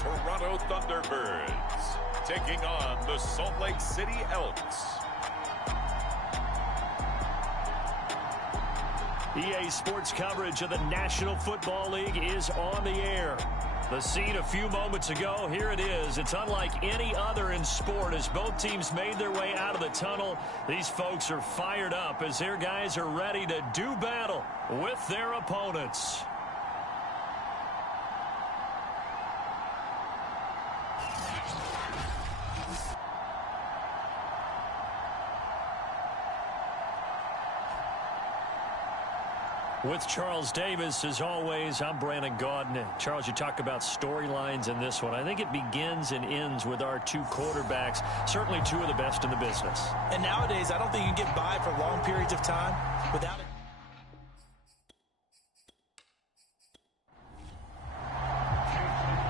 Toronto Thunderbirds taking on the Salt Lake City Elks. EA Sports coverage of the National Football League is on the air. The scene a few moments ago, here it is. It's unlike any other in sport as both teams made their way out of the tunnel. These folks are fired up as their guys are ready to do battle with their opponents. With Charles Davis, as always, I'm Brandon Gaudin. Charles, you talk about storylines in this one. I think it begins and ends with our two quarterbacks, certainly two of the best in the business. And nowadays, I don't think you can get by for long periods of time without it.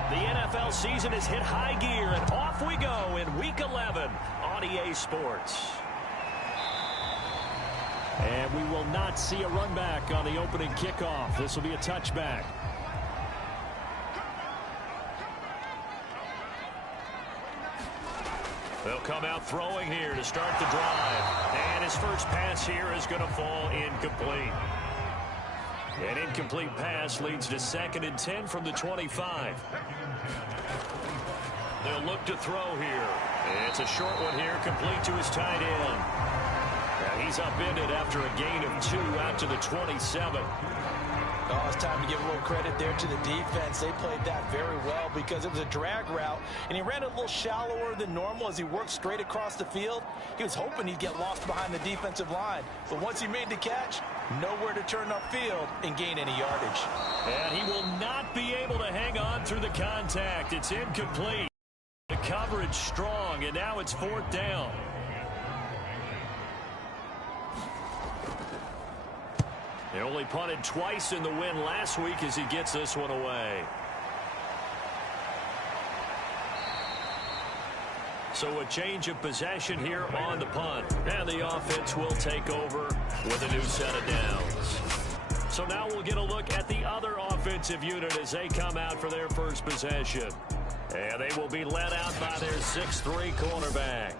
The NFL season has hit high gear, and off we go in Week 11 on EA Sports. And we will not see a run back on the opening kickoff. This will be a touchback. They'll come out throwing here to start the drive. And his first pass here is going to fall incomplete. An incomplete pass leads to 2nd and 10 from the 25. They'll look to throw here. It's a short one here, complete to his tight end. He's upended after a gain of 2 out to the 27. Oh, it's time to give a little credit there to the defense. They played that very well because it was a drag route, and he ran a little shallower than normal as he worked straight across the field. He was hoping he'd get lost behind the defensive line, but once he made the catch, nowhere to turn upfield and gain any yardage. And he will not be able to hang on through the contact. It's incomplete. The coverage strong, and now it's 4th down. They only punted twice in the win last week as he gets this one away. So a change of possession here on the punt. And the offense will take over with a new set of downs. So now we'll get a look at the other offensive unit as they come out for their first possession. And they will be led out by their 6'3" cornerback.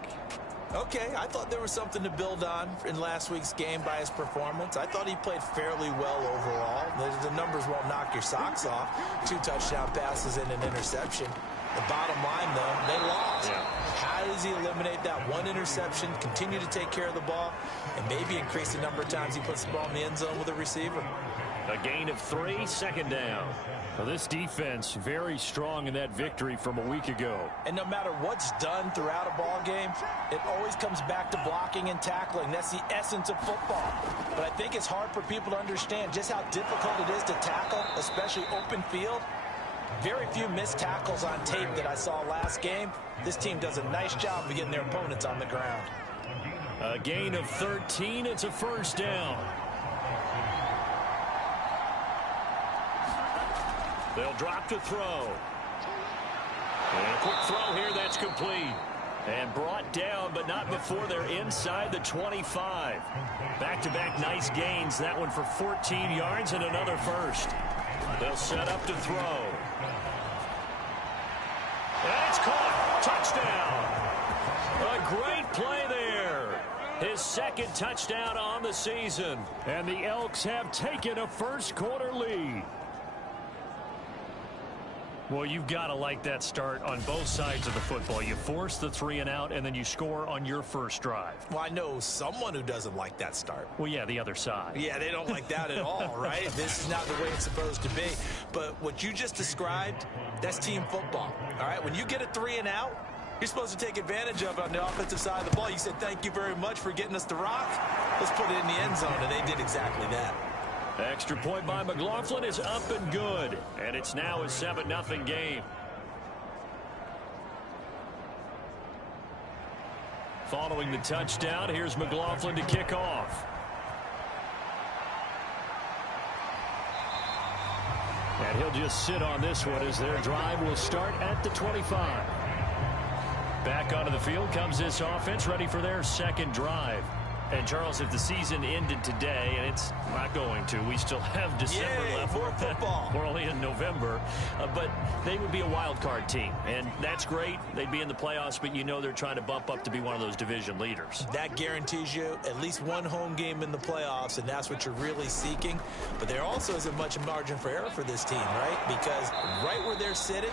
Okay, I thought there was something to build on in last week's game by his performance. I thought he played fairly well overall. The numbers won't knock your socks off. 2 touchdown passes and an interception. The bottom line, though, they lost. Yeah. How does he eliminate that one interception, continue to take care of the ball, and maybe increase the number of times he puts the ball in the end zone with a receiver? A gain of 3, 2nd down. Well, this defense very strong in that victory from a week ago. And no matter what's done throughout a ball game, it always comes back to blocking and tackling. That's the essence of football. But I think it's hard for people to understand just how difficult it is to tackle, especially open field. Very few missed tackles on tape that I saw last game. This team does a nice job of getting their opponents on the ground. A gain of 13. It's a 1st down. They'll drop to throw. And a quick throw here that's complete. And brought down, but not before they're inside the 25. Back-to-back nice gains. That one for 14 yards and another first. They'll set up to throw. And it's caught. Touchdown. A great play there. His 2nd touchdown on the season. And the Elks have taken a first-quarter lead. Well, you've got to like that start on both sides of the football. You force the 3 and out, and then you score on your first drive. Well, I know someone who doesn't like that start. Well, yeah, the other side. Yeah, they don't like that at all, right? This is not the way it's supposed to be. But what you just described, that's team football, all right? When you get a 3 and out, you're supposed to take advantage of it on the offensive side of the ball. You said, thank you very much for getting us the rock. Let's put it in the end zone, and they did exactly that. Extra point by McLaughlin is up and good. And it's now a 7-0 game. Following the touchdown, here's McLaughlin to kick off. And he'll just sit on this one as their drive will start at the 25. Back onto the field comes this offense, ready for their 2nd drive. And, Charles, if the season ended today, and it's not going to, we still have December left. More football. We're only in November. But they would be a wild card team, and that's great. They'd be in the playoffs, but you know they're trying to bump up to be one of those division leaders. That guarantees you at least one home game in the playoffs, and that's what you're really seeking. But there also isn't much margin for error for this team, right? Because right where they're sitting,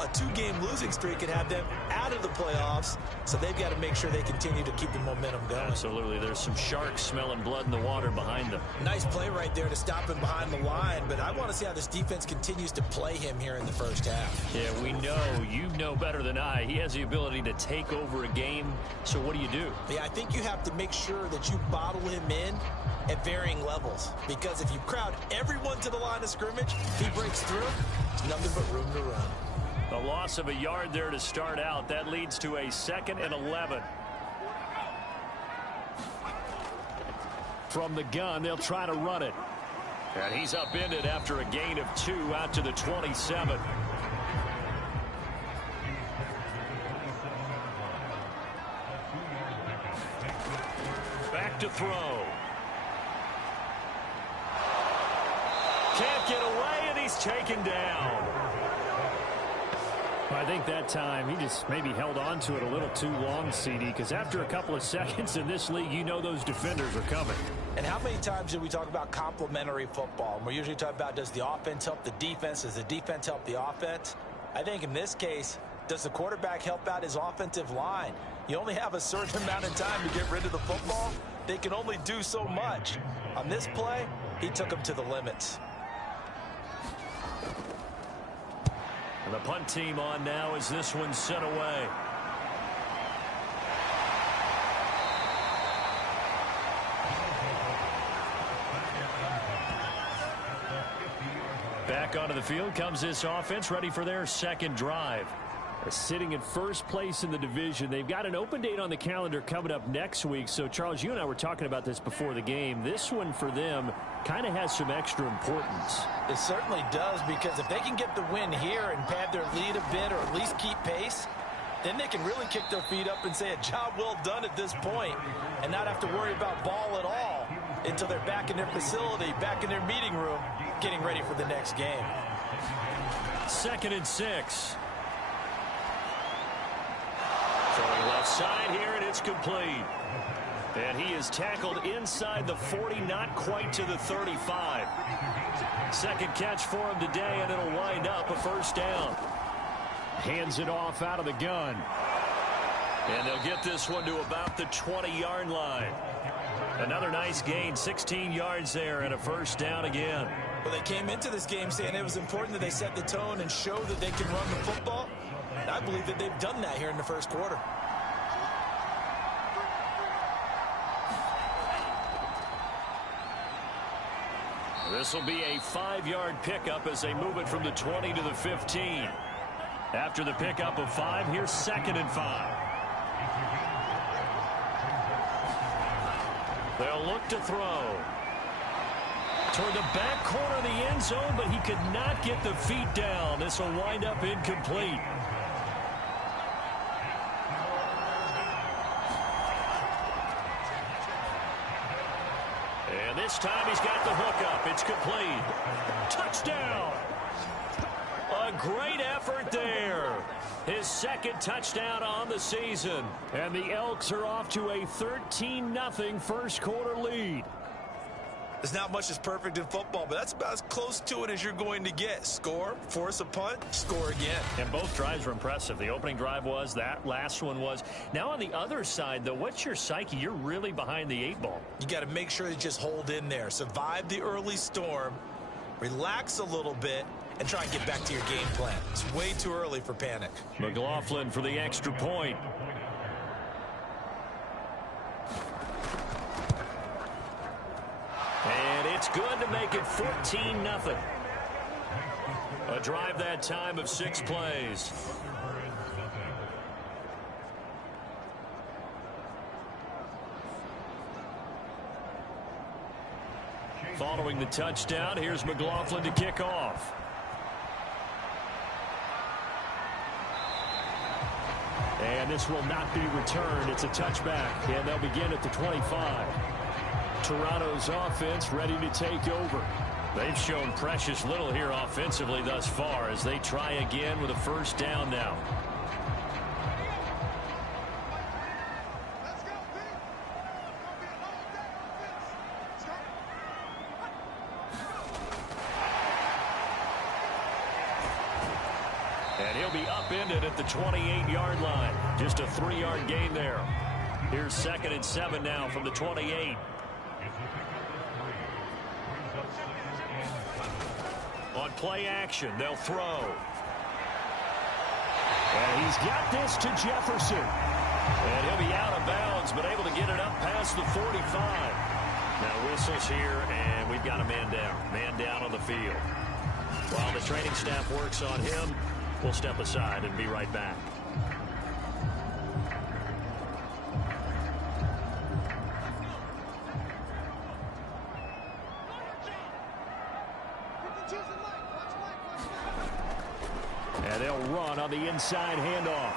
a two-game losing streak could have them out of the playoffs, so they've got to make sure they continue to keep the momentum going. Absolutely. There's some sharks smelling blood in the water behind them. Nice play right there to stop him behind the line, but I want to see how this defense continues to play him here in the first half. Yeah, we know. You know better than I. He has the ability to take over a game, so what do you do? Yeah, I think you have to make sure that you bottle him in at varying levels, because if you crowd everyone to the line of scrimmage, he breaks through, there's nothing but room to run. A loss of a yard there to start out. That leads to a 2nd and 11. From the gun, they'll try to run it. And he's upended after a gain of 2 out to the 27. Back to throw. Can't get away, and he's taken down. I think that time he just maybe held on to it a little too long, CD, because after a couple of seconds in this league, you know those defenders are coming. And how many times do we talk about complementary football? And we're usually talking about, does the offense help the defense? Does the defense help the offense? I think in this case, does the quarterback help out his offensive line? You only have a certain amount of time to get rid of the football. They can only do so much. On this play, he took them to the limits. And the punt team on now as this one's sent away. Back onto the field comes this offense, ready for their second drive. They're sitting in first place in the division. They've got an open date on the calendar coming up next week. So, Charles, you and I were talking about this before the game. This one for them kind of has some extra importance. It certainly does, because if they can get the win here and pad their lead a bit or at least keep pace, then they can really kick their feet up and say a job well done at this point and not have to worry about ball at all until they're back in their facility, back in their meeting room, getting ready for the next game. 2nd and 6. Throwing left side here, and it's complete. And he is tackled inside the 40, not quite to the 35. Second catch for him today, and it'll wind up a first down. Hands it off out of the gun. And they'll get this one to about the 20-yard line. Another nice gain, 16 yards there, and a first down again. Well, they came into this game saying it was important that they set the tone and show that they can run the football. And I believe that they've done that here in the first quarter. This will be a 5-yard pickup as they move it from the 20 to the 15. After the pickup of 5, here's 2nd and 5. They'll look to throw. Toward the back corner of the end zone, but he could not get the feet down. This will wind up incomplete. And this time he's got the hook up. It's complete. Touchdown. A great effort there. His second touchdown on the season. And the Elks are off to a 13-0 first quarter lead. There's not much that's perfect in football, but that's about as close to it as you're going to get. Score, force a punt, score again. And both drives were impressive. The opening drive was, that last one was. Now on the other side, though, what's your psyche? You're really behind the 8 ball. You got to make sure you just hold in there. Survive the early storm, relax a little bit, and try and get back to your game plan. It's way too early for panic. McLaughlin for the extra point. And it's good to make it 14-0. A drive that time of 6 plays. Following the touchdown, here's McLaughlin to kick off. And this will not be returned. It's a touchback, and they'll begin at the 25. Toronto's offense ready to take over. They've shown precious little here offensively thus far as they try again with a first down now. And he'll be upended at the 28-yard line. Just a 3-yard gain there. Here's 2nd and 7 now from the 28. On play action, they'll throw. And he's got this to Jefferson. And he'll be out of bounds, but able to get it up past the 45. Now whistles here, and we've got a man down. Man down on the field. While the training staff works on him, we'll step aside and be right back. And they'll run on the inside handoff.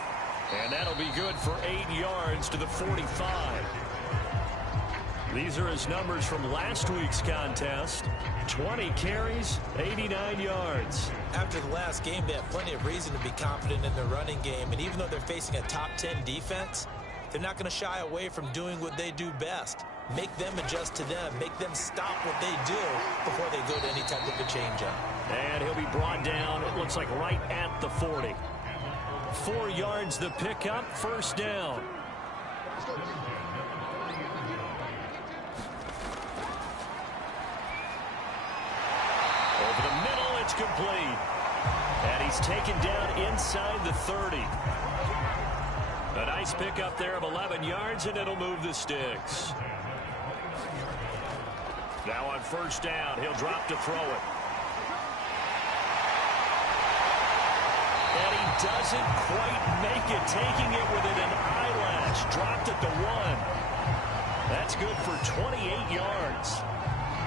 And that'll be good for 8 yards to the 45. These are his numbers from last week's contest. 20 carries, 89 yards. After the last game, they have plenty of reason to be confident in their running game. And even though they're facing a top 10 defense, they're not going to shy away from doing what they do best. Make them adjust to them. Make them stop what they do before they go to any type of a change-up. And he'll be brought down, it looks like right at the 40. 4 yards the pickup, first down. Over the middle, it's complete. And he's taken down inside the 30. A nice pickup there of 11 yards, and it'll move the sticks. Now on first down, he'll drop to throw it. And he doesn't quite make it, taking it within an eyelash. Dropped at the 1. That's good for 28 yards.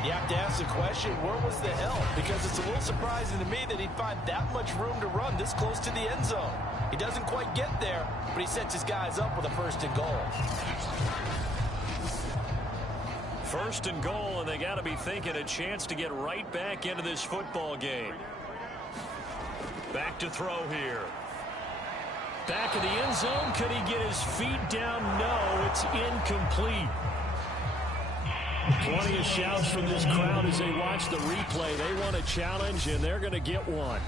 You have to ask the question, where was the help? Because it's a little surprising to me that he'd find that much room to run this close to the end zone. He doesn't quite get there, but he sets his guys up with a 1st and goal. 1st and goal, and they got to be thinking a chance to get right back into this football game. Back to throw here. Back in the end zone. Could he get his feet down? No, it's incomplete. Plenty of shouts from this crowd as they watch the replay. They want a challenge, and they're going to get one.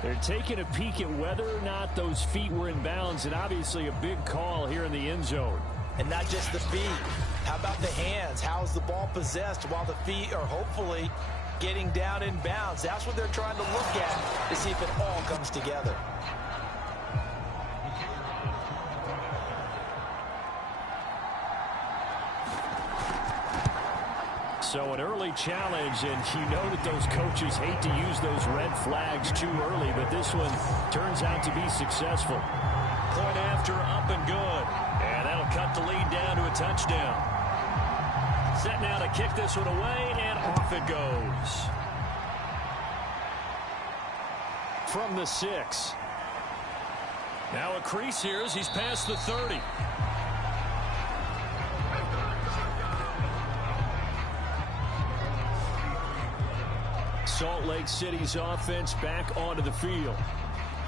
They're taking a peek at whether or not those feet were in bounds, and obviously a big call here in the end zone. And not just the feet. How about the hands? How's the ball possessed while the feet are hopefully getting down in bounds? That's what they're trying to look at to see if it all comes together. So an early challenge, and you know that those coaches hate to use those red flags too early, but this one turns out to be successful. Point after, up and good. And that'll cut the lead down to a touchdown. Set now to kick this one away, and off it goes. From the 6. Now a crease here as he's past the 30. Salt Lake City's offense back onto the field.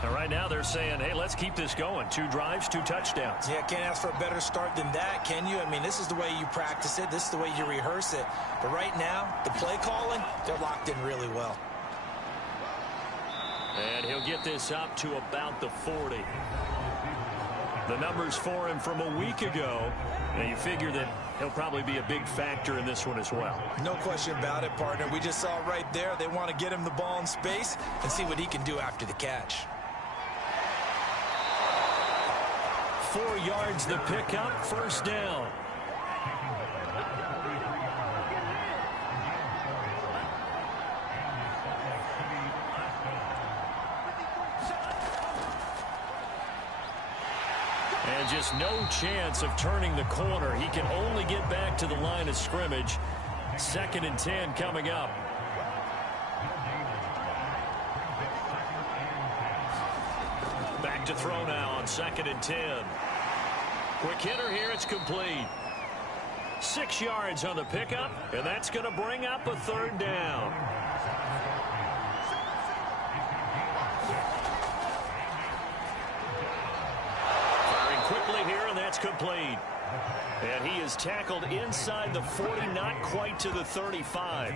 And right now they're saying, hey, let's keep this going. 2 drives, 2 touchdowns. Yeah, can't ask for a better start than that, can you? I mean, this is the way you practice it. This is the way you rehearse it. But right now, the play calling, they're locked in really well. And he'll get this up to about the 40. The numbers for him from a week ago. And you figure that he'll probably be a big factor in this one as well. No question about it, partner. We just saw right there they want to get him the ball in space and see what he can do after the catch. 4 yards the pickup, first down. And just no chance of turning the corner. He can only get back to the line of scrimmage. 2nd and 10 coming up. to throw now on 2nd and 10. Quick hitter here. It's complete. 6 yards on the pickup, and that's going to bring up a 3rd down. Firing quickly here, and that's complete. And he is tackled inside the 40, not quite to the 35.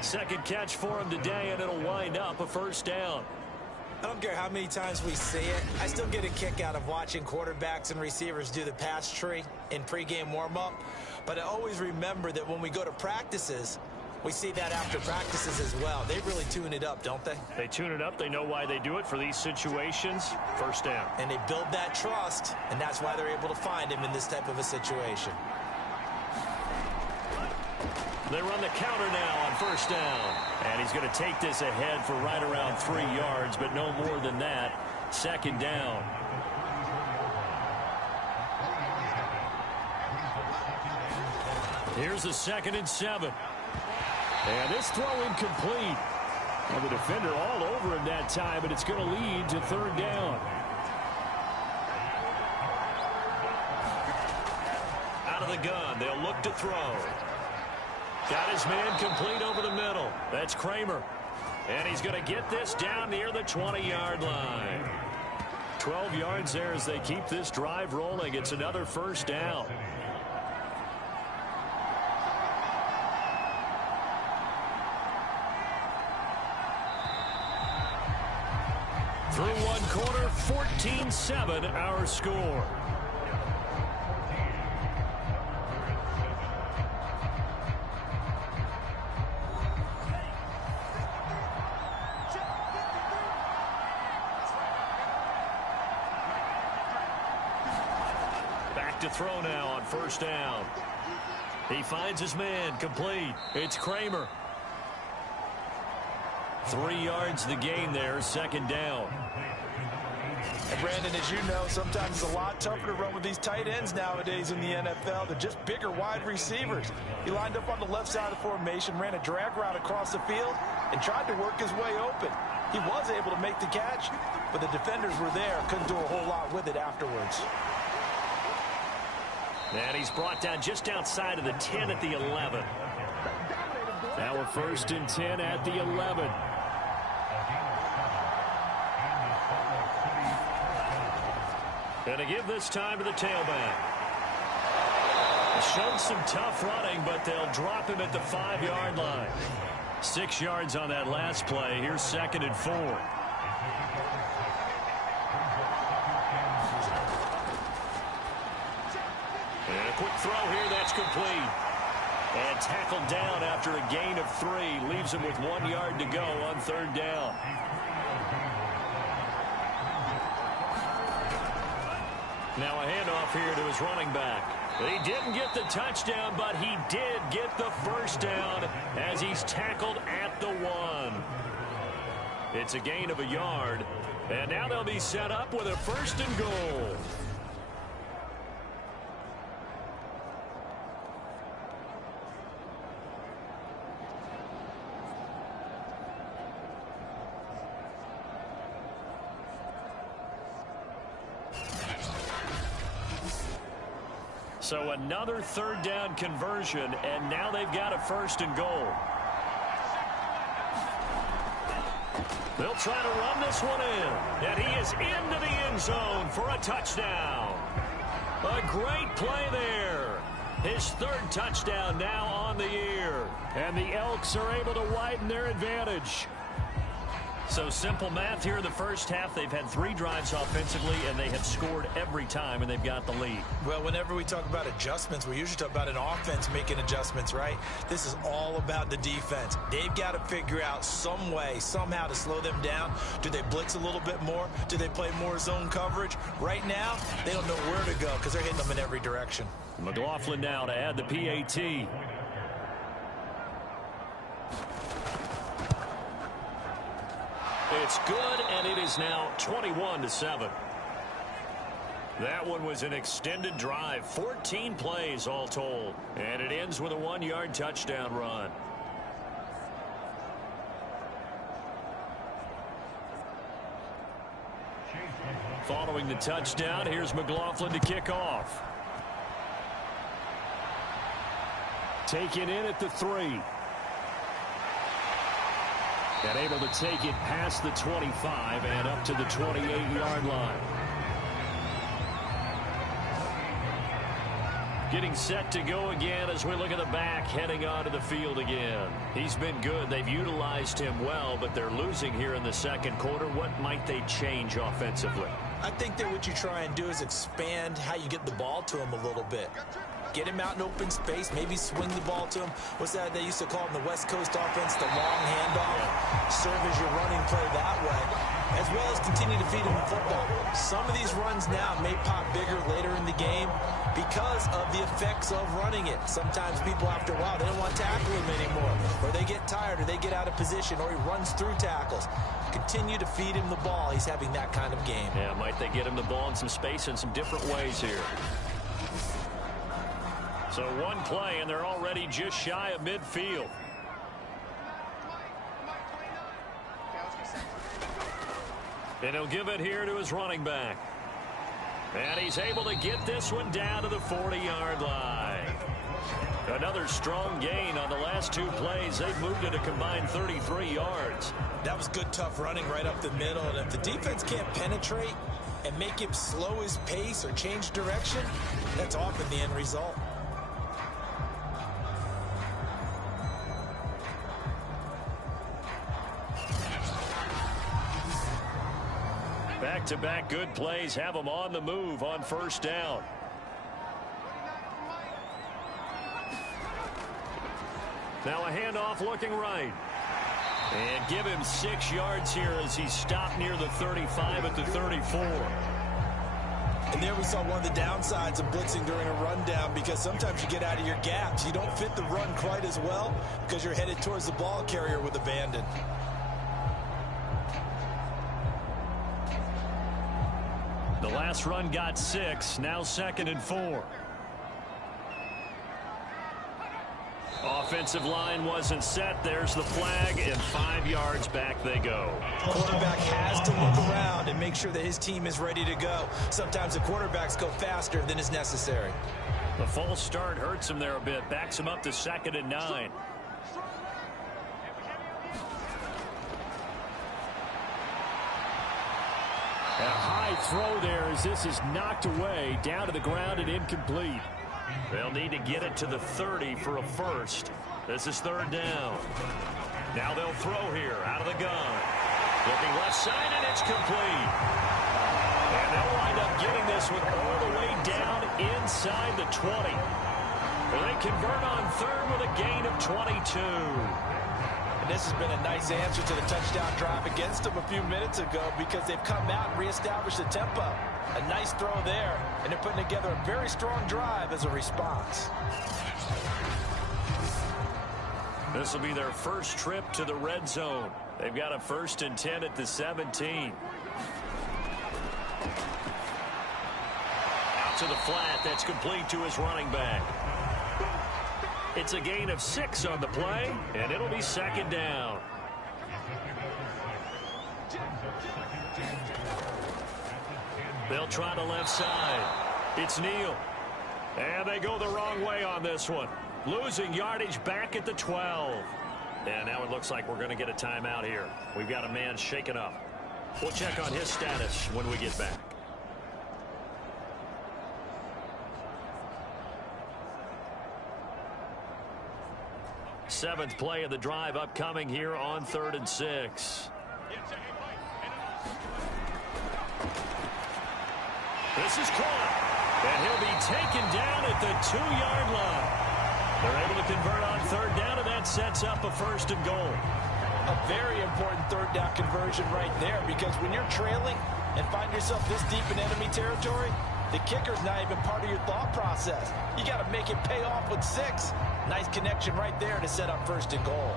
Second catch for him today, and it'll wind up a 1st down. I don't care how many times we see it. I still get a kick out of watching quarterbacks and receivers do the pass tree in pregame warm-up. But I always remember that when we go to practices, we see that after practices as well. They really tune it up, don't they? They tune it up. They know why they do it for these situations. 1st down. And they build that trust, and that's why they're able to find him in this type of a situation. They run the counter now on 1st down. And he's going to take this ahead for right around 3 yards, but no more than that. 2nd down. Here's a 2nd and 7. And this throw incomplete. And the defender all over him that time, but it's going to lead to 3rd down. Out of the gun, they'll look to throw. Got his man complete over the middle. That's Kramer. And he's going to get this down near the 20-yard line. 12 yards there as they keep this drive rolling. It's another 1st down. Through 1 quarter, 14-7 our score. To throw now on 1st down. He finds his man complete. It's Kramer. 3 yards the gain there, 2nd down. And Brandon, as you know, sometimes it's a lot tougher to run with these tight ends nowadays in the NFL. They're just bigger wide receivers. He lined up on the left side of the formation, ran a drag route across the field, and tried to work his way open. He was able to make the catch, but the defenders were there, couldn't do a whole lot with it afterwards. And he's brought down just outside of the 10 at the 11. Now a 1st and 10 at the 11. And to give this time to the tailback. Showed some tough running, but they'll drop him at the 5-yard line. 6 yards on that last play. Here's 2nd and 4. And a quick throw here, that's complete. And tackled down after a gain of 3. Leaves him with 1 yard to go on 3rd down. Now a handoff here to his running back. He didn't get the touchdown, but he did get the 1st down as he's tackled at the 1. It's a gain of a yard. And now they'll be set up with a 1st and goal. So another 3rd down conversion, and now they've got a 1st and goal. They'll try to run this one in, and he is into the end zone for a touchdown. A great play there. His 3rd touchdown now on the year, and the Elks are able to widen their advantage. So simple math here in the 1st half. They've had 3 drives offensively, and they have scored every time, and they've got the lead. Well, whenever we talk about adjustments, we usually talk about an offense making adjustments, right? This is all about the defense. They've got to figure out some way, somehow to slow them down. Do they blitz a little bit more? Do they play more zone coverage? Right now, they don't know where to go because they're hitting them in every direction. McLaughlin now to add the PAT. It's good, and it is now 21-7. That one was an extended drive, 14 plays all told, and it ends with a 1-yard touchdown run. Following the touchdown, here's McLaughlin to kick off. Taken in at the 3. And able to take it past the 25 and up to the 28-yard line. Getting set to go again as we look at the back heading onto the field again. He's been good. They've utilized him well, but they're losing here in the second quarter. What might they change offensively? I think that what you try and do is expand how you get the ball to him a little bit. Get him out in open space, maybe swing the ball to him. What's that they used to call in the West Coast offense, the long handoff? Serve as your running play that way, as well as continue to feed him the football. Some of these runs now may pop bigger later in the game because of the effects of running it. Sometimes people, after a while, they don't want to tackle him anymore, or they get tired, or they get out of position, or he runs through tackles. Continue to feed him the ball. He's having that kind of game. Yeah, might they get him the ball in some space in some different ways here. So one play, and they're already just shy of midfield. And he'll give it here to his running back. And he's able to get this one down to the 40-yard line. Another strong gain on the last 2 plays. They've moved it a combined 33 yards. That was good, tough running right up the middle. And if the defense can't penetrate and make him slow his pace or change direction, that's often the end result. Back-to-back good plays have them on the move on first down. Now a handoff looking right. And give him 6 yards here as he stopped near the 35 at the 34. And there we saw one of the downsides of blitzing during a rundown, because sometimes you get out of your gaps. You don't fit the run quite as well because you're headed towards the ball carrier with abandon. The last run got 6, now 2nd and 4. Offensive line wasn't set. There's the flag, and 5 yards back they go. Quarterback has to look around and make sure that his team is ready to go. Sometimes the quarterbacks go faster than is necessary. The false start hurts him there a bit. Backs him up to 2nd and 9. A high throw there as this is knocked away, down to the ground and incomplete. They'll need to get it to the 30 for a first. This is 3rd down. Now they'll throw here out of the gun. Looking left side, and it's complete. And they'll wind up getting this one all the way down inside the 20. They convert on 3rd with a gain of 22. And this has been a nice answer to the touchdown drive against them a few minutes ago, because they've come out and reestablished the tempo. A nice throw there, and they're putting together a very strong drive as a response. This will be their first trip to the red zone. They've got a 1st and 10 at the 17. Out to the flat. That's complete to his running back. It's a gain of 6 on the play, and it'll be 2nd down. They'll try the left side. It's Neal. And they go the wrong way on this one. Losing yardage back at the 12. And now it looks like we're going to get a timeout here. We've got a man shaken up. We'll check on his status when we get back. Seventh play of the drive upcoming here on 3rd and 6. This is caught, and he'll be taken down at the 2-yard line. They're able to convert on 3rd down, and that sets up a 1st and goal. A very important 3rd down conversion right there, because when you're trailing and find yourself this deep in enemy territory, the kicker's not even part of your thought process. You got to make it pay off with 6. Nice connection right there to set up 1st and goal.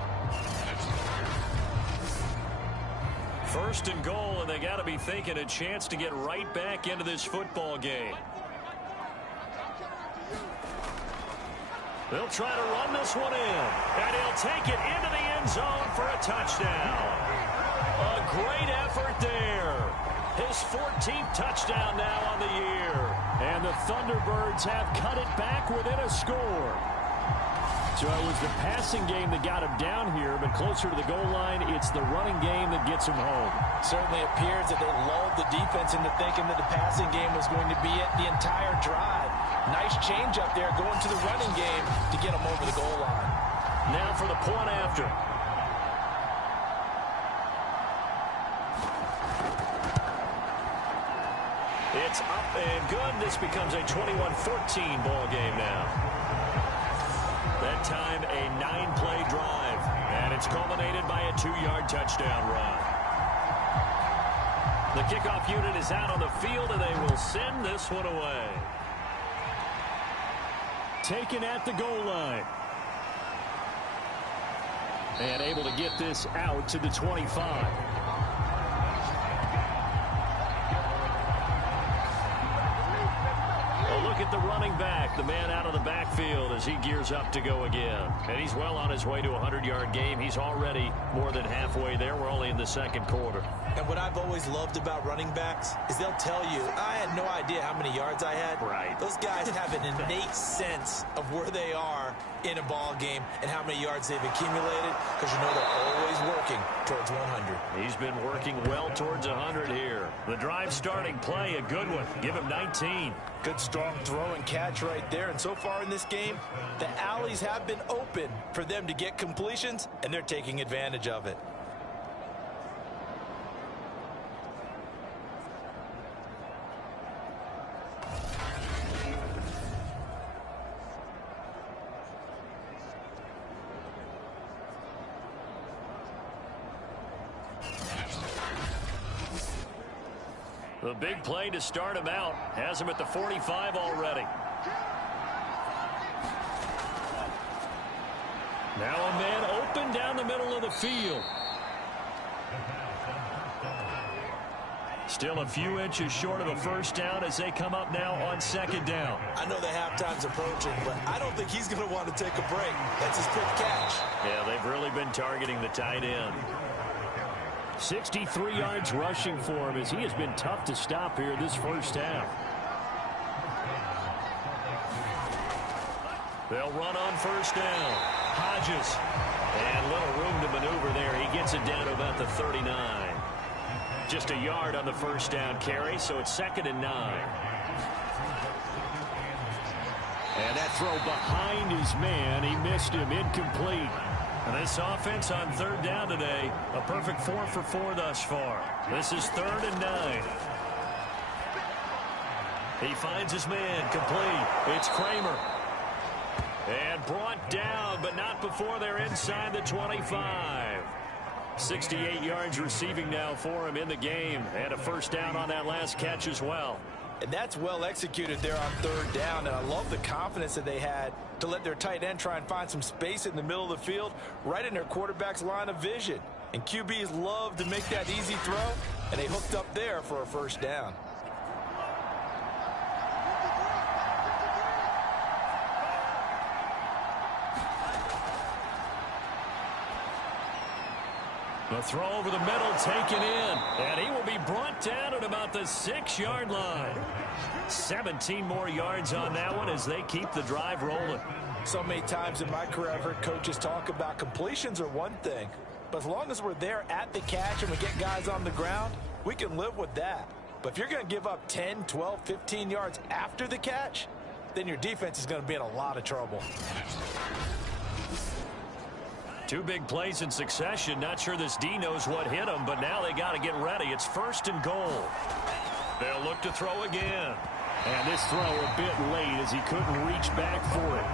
1st and goal, and they got to be thinking a chance to get right back into this football game. They'll try to run this one in, and he'll take it into the end zone for a touchdown. A great effort there. His 14th touchdown now on the year. And the Thunderbirds have cut it back within a score. So it was the passing game that got him down here, but closer to the goal line, it's the running game that gets him home. Certainly appears that they lulled the defense into thinking that the passing game was going to be it the entire drive. Nice change up there going to the running game to get him over the goal line. Now for the point after. It's up and good. This becomes a 21-14 ball game now. That time a 9-play drive, and it's culminated by a 2-yard touchdown run. The kickoff unit is out on the field, and they will send this one away. Taken at the goal line. And able to get this out to the 25. Look at the running back, the man out of the backfield as he gears up to go again. And he's well on his way to a 100-yard game. He's already more than halfway there. We're only in the second quarter. And what I've always loved about running backs is they'll tell you, I had no idea how many yards I had. Right. Those guys have an innate sense of where they are in a ball game and how many yards they've accumulated, because you know they're always working towards 100. He's been working well towards 100 here. The drive starting play, a good one. Give him 19. Good strong throw and catch right there. And so far in this game, the alleys have been open for them to get completions, and they're taking advantage of it. The big play to start him out. Has him at the 45 already. Now a man open down the middle of the field. Still a few inches short of a first down as they come up now on second down. I know the halftime's approaching, but I don't think he's going to want to take a break. That's his quick catch. Yeah, they've really been targeting the tight end. 63 yards rushing for him as he has been tough to stop here this first half. They'll run on first down. Hodges. And little room to maneuver there. He gets it down to about the 39. Just a yard on the first down carry, so it's 2nd and 9. And that throw behind his man. He missed him. Incomplete. And this offense on 3rd down today, a perfect 4 for 4 thus far. This is 3rd and 9. He finds his man, complete. It's Kramer. And brought down, but not before they're inside the 25. 68 yards receiving now for him in the game. And a first down on that last catch as well. And that's well executed there on 3rd down. And I love the confidence that they had to let their tight end try and find some space in the middle of the field, right in their quarterback's line of vision. And QBs love to make that easy throw, and they hooked up there for a first down. The throw over the middle taken in, and he will be brought down at about the 6-yard line. 17 more yards on that one as they keep the drive rolling. So many times in my career I've heard coaches talk about completions are one thing, but as long as we're there at the catch and we get guys on the ground, we can live with that. But if you're going to give up 10, 12, 15 yards after the catch, then your defense is going to be in a lot of trouble. 2 big plays in succession. Not sure this D knows what hit him, but now they got to get ready. It's 1st and goal. They'll look to throw again. And this throw a bit late as he couldn't reach back for it.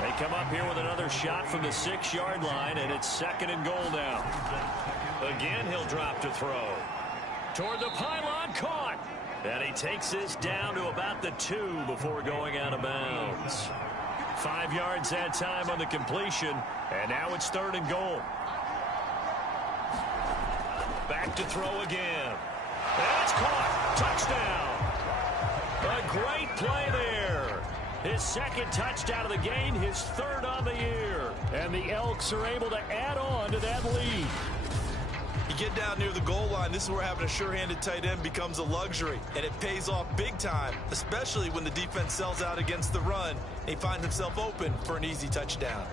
They come up here with another shot from the 6-yard line, and it's 2nd and goal now. Again, he'll drop to throw. Toward the pylon, caught. And he takes this down to about the 2 before going out of bounds. 5 yards that time on the completion, and now it's 3rd and goal. Back to throw again. And it's caught. Touchdown. A great play there. His 2nd touchdown of the game, his 3rd on the year. And the Elks are able to add on to that lead. You get down near the goal line, this is where having a sure-handed tight end becomes a luxury, and it pays off big time, especially when the defense sells out against the run, and he finds himself open for an easy touchdown.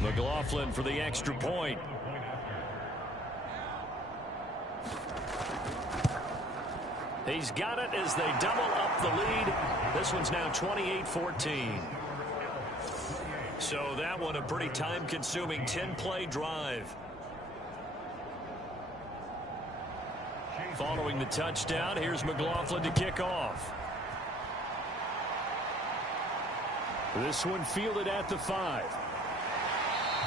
McLaughlin for the extra point. He's got it as they double up the lead. This one's now 28-14. So that one a pretty time-consuming 10-play drive. Following the touchdown, here's McLaughlin to kick off. This one fielded at the 5.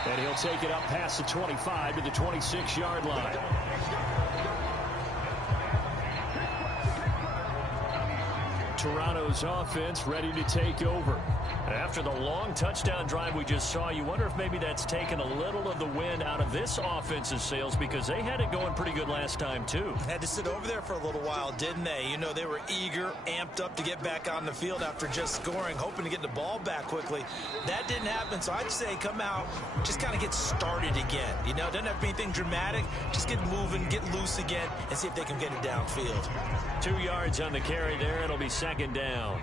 And he'll take it up past the 25 to the 26-yard line. Toronto's offense ready to take over. After the long touchdown drive we just saw, you wonder if maybe that's taken a little of the wind out of this offensive sails, because they had it going pretty good last time too. Had to sit over there for a little while, didn't they? You know, they were eager, amped up to get back on the field after just scoring, hoping to get the ball back quickly. That didn't happen, so I'd say come out, just kind of get started again. You know, doesn't have to be anything dramatic. Just get moving, get loose again, and see if they can get it downfield. 2 yards on the carry there. It'll be second down.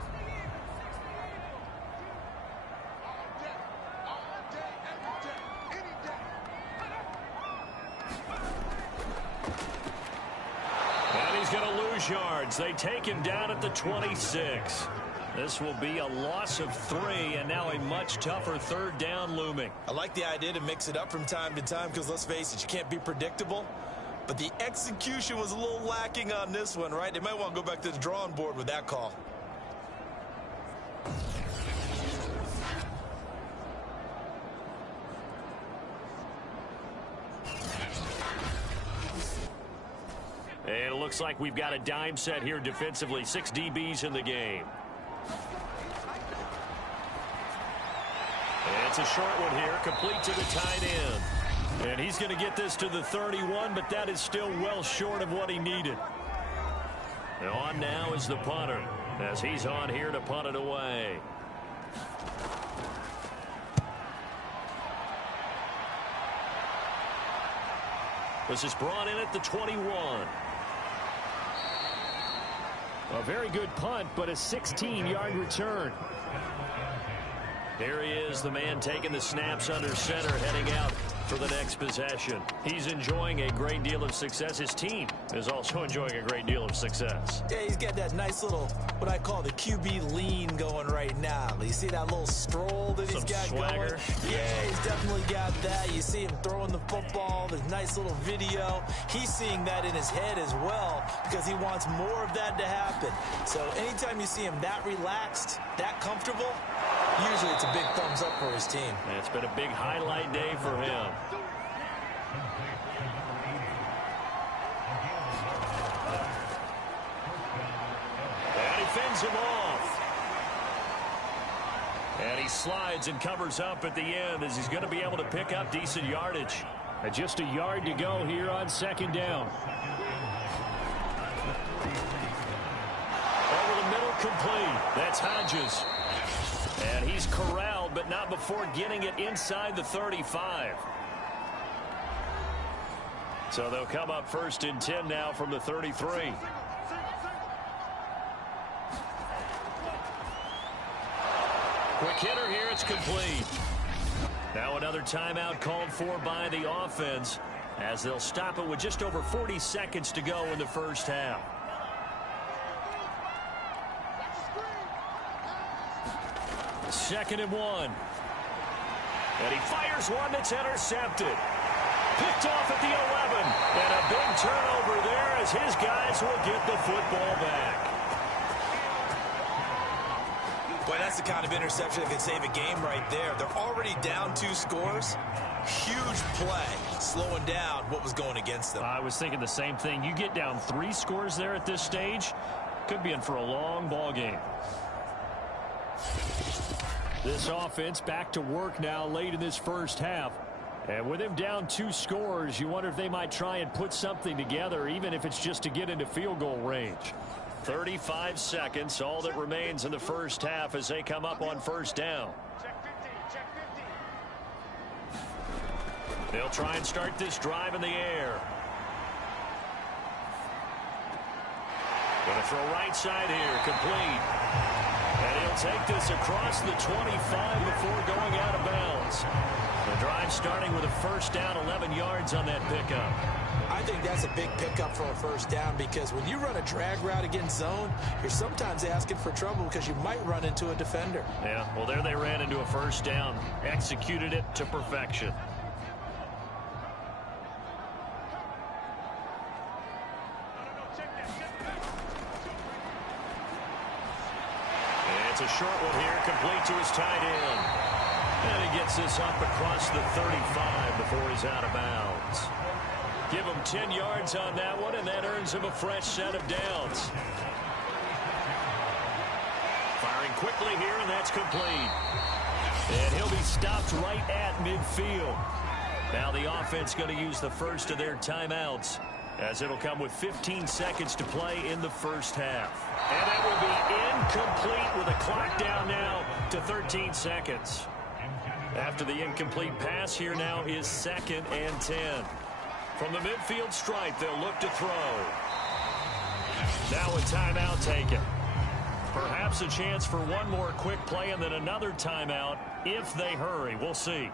Yards. They take him down at the 26. This will be a loss of 3, and now a much tougher third down looming. I like the idea to mix it up from time to time, because let's face it, you can't be predictable. But the execution was a little lacking on this one, right? They might want to go back to the drawing board with that call. And it looks like we've got a dime set here defensively. 6 DBs in the game. It's a short one here, complete to the tight end. And he's going to get this to the 31, but that is still well short of what he needed. And on now is the punter, as he's on here to punt it away. This is brought in at the 21. A very good punt, but a 16-yard return. Here he is, the man taking the snaps under center, heading out for the next possession. He's enjoying a great deal of success. His team is also enjoying a great deal of success. Yeah, he's got that nice little, what I call the QB lean going right now. You see that little stroll that he's got swagger going? Yeah, he's definitely got that. You see him throwing the football, the nice little video. He's seeing that in his head as well, because he wants more of that to happen. So anytime you see him that relaxed, that comfortable, usually it's a big thumbs up for his team. And it's been a big highlight day for him. And he fends him off. And he slides and covers up at the end, as he's going to be able to pick up decent yardage. And just a yard to go here on second down. Over the middle, complete. That's Hodges. And he's corralled, but not before getting it inside the 35. So they'll come up 1st and 10 now from the 33. Quick hitter here, it's complete. Now another timeout called for by the offense, as they'll stop it with just over 40 seconds to go in the first half. Second and 1. And he fires one that's intercepted. Picked off at the 11. And a big turnover there, as his guys will get the football back. Boy, that's the kind of interception that can save a game right there. They're already down 2 scores. Huge play, slowing down what was going against them. I was thinking the same thing. You get down 3 scores there at this stage, could be in for a long ball game. This offense back to work now late in this first half. And with him down 2 scores, you wonder if they might try and put something together, even if it's just to get into field goal range. 35 seconds, all that remains in the first half as they come up on first down. They'll try and start this drive in the air. Going to throw right side here, complete. And he'll take this across the 25 before going out of bounds. The drive starting with a first down, 11 yards on that pickup. I think that's a big pickup for a first down because when you run a drag route against zone, you're sometimes asking for trouble because you might run into a defender. Yeah, well, there they ran into a first down. Executed it to perfection. It's a short one here, complete to his tight end. And he gets this up across the 35 before he's out of bounds. Give him 10 yards on that one, and that earns him a fresh set of downs. Firing quickly here, and that's complete. And he'll be stopped right at midfield. Now the offense going to use the first of their timeouts, as it'll come with 15 seconds to play in the first half. And that will be incomplete with a clock down now to 13 seconds. After the incomplete pass, here now is 2nd and 10. From the midfield stripe, they'll look to throw. Now a timeout taken. Perhaps a chance for one more quick play and then another timeout if they hurry. We'll see.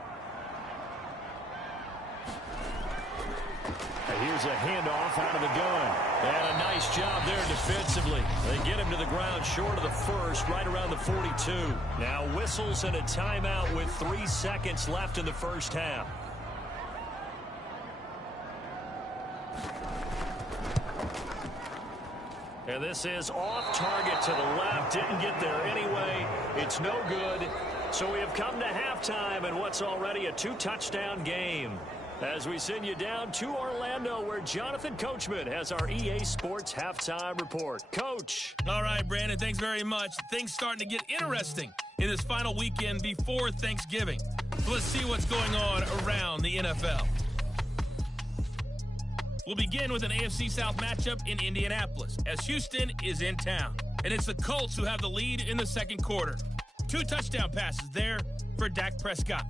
Here's a handoff out of the gun. And a nice job there defensively. They get him to the ground short of the first, right around the 42. Now whistles and a timeout with 3 seconds left in the first half. And this is off target to the left. Didn't get there anyway. It's no good. So we have come to halftime in what's already a 2-touchdown game. As we send you down to Orlando, where Jonathan Coachman has our EA Sports Halftime Report. Coach. All right, Brandon, thanks very much. Things starting to get interesting in this final weekend before Thanksgiving. So let's see what's going on around the NFL. We'll begin with an AFC South matchup in Indianapolis, as Houston is in town. And it's the Colts who have the lead in the second quarter. 2 touchdown passes there for Dak Prescott.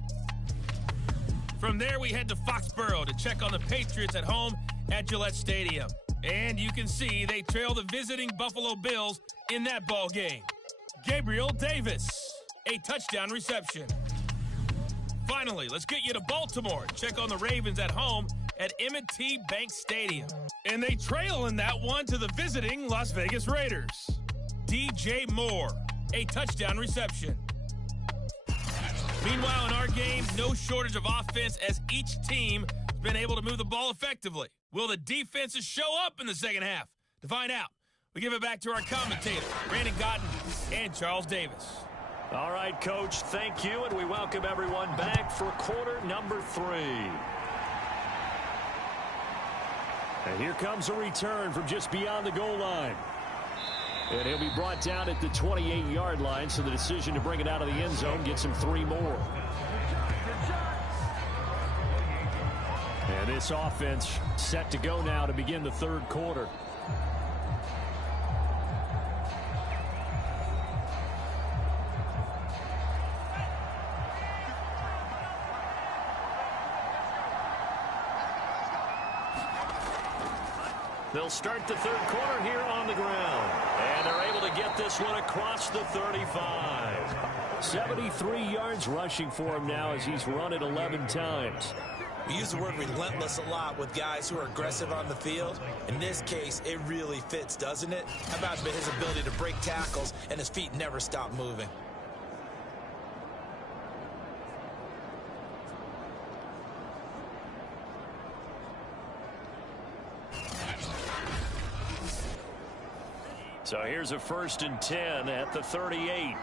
From there, we head to Foxborough to check on the Patriots at home at Gillette Stadium. And you can see they trail the visiting Buffalo Bills in that ball game. Gabriel Davis, a touchdown reception. Finally, let's get you to Baltimore. Check on the Ravens at home at M&T Bank Stadium. And they trail in that one to the visiting Las Vegas Raiders. DJ Moore, a touchdown reception. Meanwhile, in our game, no shortage of offense as each team has been able to move the ball effectively. Will the defenses show up in the second half? To find out, we give it back to our commentators, Brandon Gotten and Charles Davis. All right, Coach, thank you, and we welcome everyone back for quarter number 3. And here comes a return from just beyond the goal line. And he'll be brought down at the 28-yard line, so the decision to bring it out of the end zone gets him 3 more. And this offense set to go now to begin the third quarter. They'll start the third quarter here on the ground. And they're able to get this one across the 35. 73 yards rushing for him now as he's run it 11 times. We use the word relentless a lot with guys who are aggressive on the field. In this case, it really fits, doesn't it? How about his ability to break tackles and his feet never stop moving? So here's a 1st and 10 at the 38.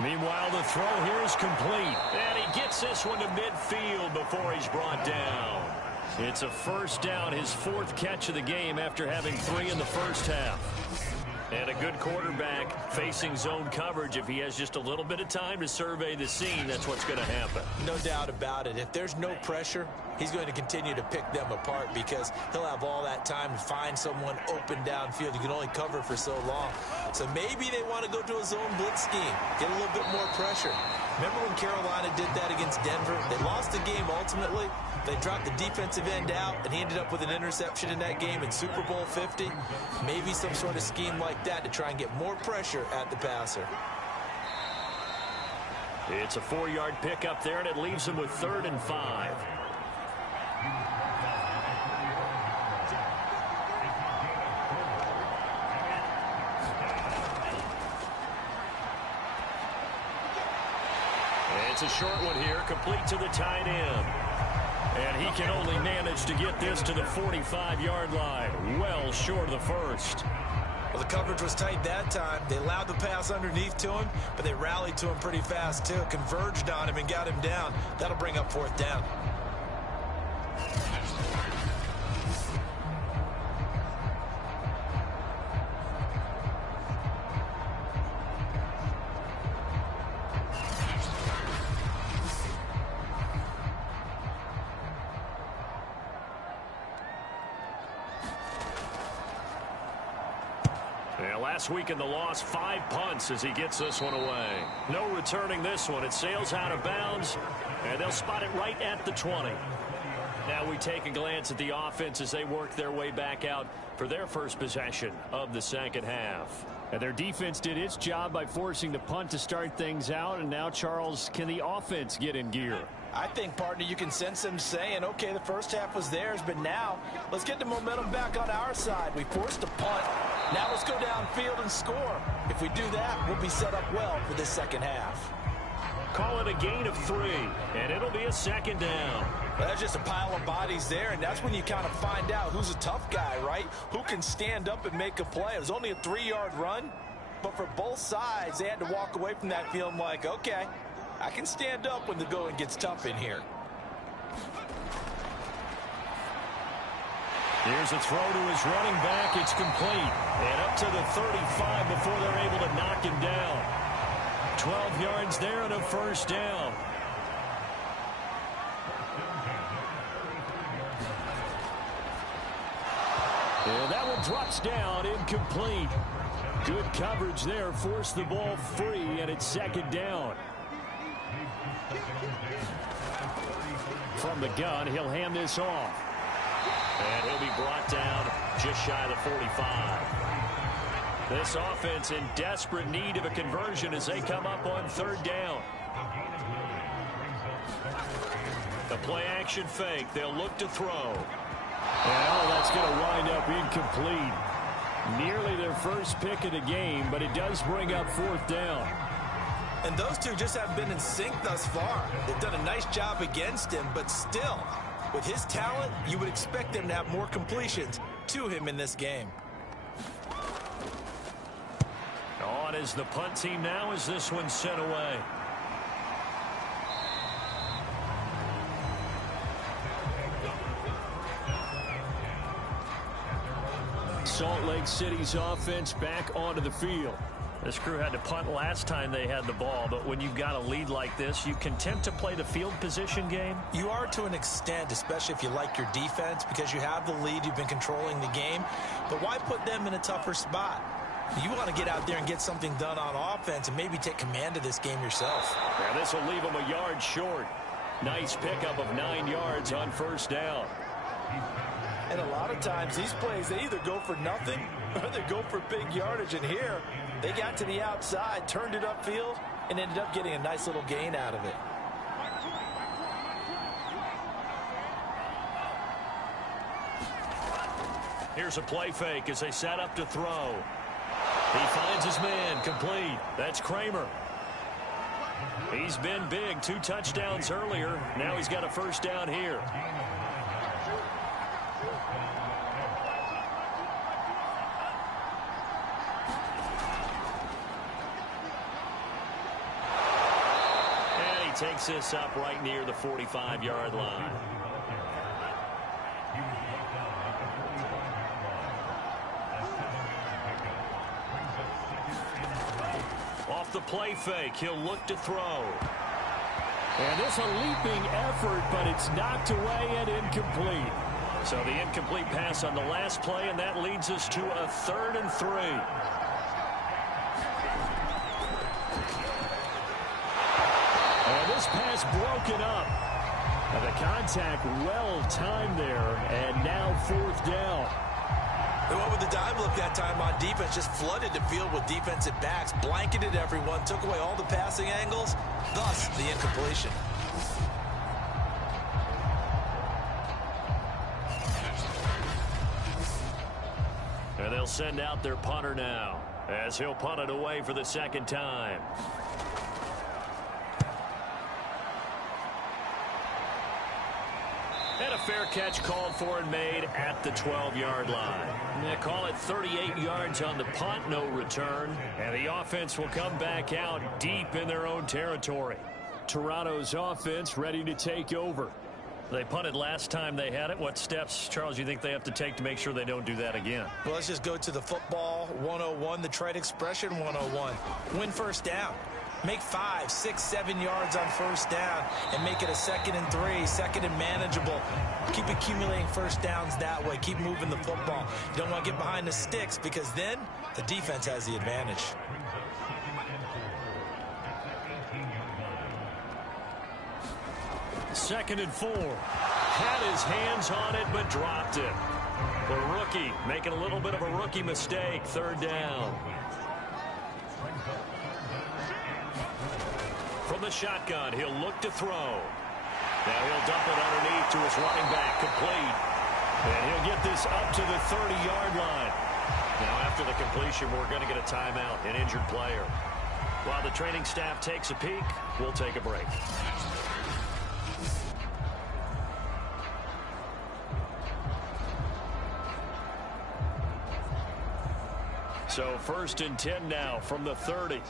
Meanwhile, the throw here is complete. And he gets this one to midfield before he's brought down. It's a first down, his 4th catch of the game after having 3 in the first half. And a good quarterback facing zone coverage. If he has just a little bit of time to survey the scene, that's what's going to happen. No doubt about it. If there's no pressure, he's going to continue to pick them apart because he'll have all that time to find someone open downfield. You can only cover for so long. So maybe they want to go to a zone blitz scheme, get a little bit more pressure. Remember when Carolina did that against Denver? They lost the game ultimately. They dropped the defensive end out, and he ended up with an interception in that game in Super Bowl 50. Maybe some sort of scheme like that to try and get more pressure at the passer. It's a 4-yard pickup there, and it leaves him with 3rd and 5. It's a short one here, complete to the tight end. And he can only manage to get this to the 45-yard line, well short of the first. Well, the coverage was tight that time. They allowed the pass underneath to him, but they rallied to him pretty fast, too. Converged on him and got him down. That'll bring up 4th down. Last week in the loss, 5 punts as he gets this one away. No returning this one. It sails out of bounds, and they'll spot it right at the 20. Now we take a glance at the offense as they work their way back out for their first possession of the second half. And their defense did its job by forcing the punt to start things out, and now, Charles, can the offense get in gear? I think, partner, you can sense them saying, okay, the first half was theirs, but now let's get the momentum back on our side. We forced a punt. Now let's go downfield and score. If we do that, we'll be set up well for this second half. Call it a gain of 3, and it'll be a 2nd down. That's just a pile of bodies there, and that's when you kind of find out who's a tough guy, right? Who can stand up and make a play. It was only a 3-yard run, but for both sides, they had to walk away from that feeling like, okay, I can stand up when the going gets tough in here. Here's a throw to his running back. It's complete. And up to the 35 before they're able to knock him down. 12 yards there and a 1st down. And that one drops down, incomplete. Good coverage there, forced the ball free, and it's 2nd down. From the gun, he'll hand this off. And he'll be brought down just shy of the 45. This offense in desperate need of a conversion as they come up on 3rd down. The play action fake. They'll look to throw. And that's going to wind up incomplete. Nearly their first pick of the game, but it does bring up 4th down. And those two just haven't been in sync thus far. They've done a nice job against him, but still, with his talent, you would expect them to have more completions to him in this game. On is the punt team now as this one's sent away. Salt Lake City's offense back onto the field. This crew had to punt last time they had the ball, but when you've got a lead like this, you content to play the field position game? You are to an extent, especially if you like your defense, because you have the lead, you've been controlling the game. But why put them in a tougher spot? You want to get out there and get something done on offense and maybe take command of this game yourself. Yeah, this will leave them a yard short. Nice pickup of 9 yards on 1st down. And a lot of times these plays, they either go for nothing or they go for big yardage. And here, they got to the outside, turned it upfield, and ended up getting a nice little gain out of it. Here's a play fake as they set up to throw. He finds his man, complete. That's Kramer. He's been big, 2 touchdowns earlier. Now he's got a 1st down here. And he takes this up right near the 45-yard line. off the play fake. He'll look to throw. And this a leaping effort, but it's knocked away and incomplete. So the incomplete pass on the last play, and that leads us to a 3rd and 3. And this pass broken up. And the contact well timed there, and now 4th down. They went with the dime look that time on defense, just flooded the field with defensive backs, blanketed everyone, took away all the passing angles, thus the incompletion. And they'll send out their punter now, as he'll punt it away for the 2nd time. And a fair catch called for and made at the 12-yard line. They call it 38 yards on the punt, no return. And the offense will come back out deep in their own territory. Toronto's offense ready to take over. They punted last time they had it. What steps, Charles, do you think they have to take to make sure they don't do that again? Well, let's just go to the football 101, the trade expression 101. Win first down. Make 5, 6, 7 yards on first down and make it a 2nd and 3, 2nd and manageable. Keep accumulating first downs that way. Keep moving the football. You don't want to get behind the sticks because then the defense has the advantage. Second and 4. Had his hands on it but dropped it. The rookie making a little bit of a rookie mistake. 3rd down. From the shotgun, he'll look to throw. Now he'll dump it underneath to his running back, complete. And he'll get this up to the 30-yard line. Now after the completion, we're going to get a timeout, an injured player. While the training staff takes a peek, we'll take a break. So 1st and 10 now from the 30.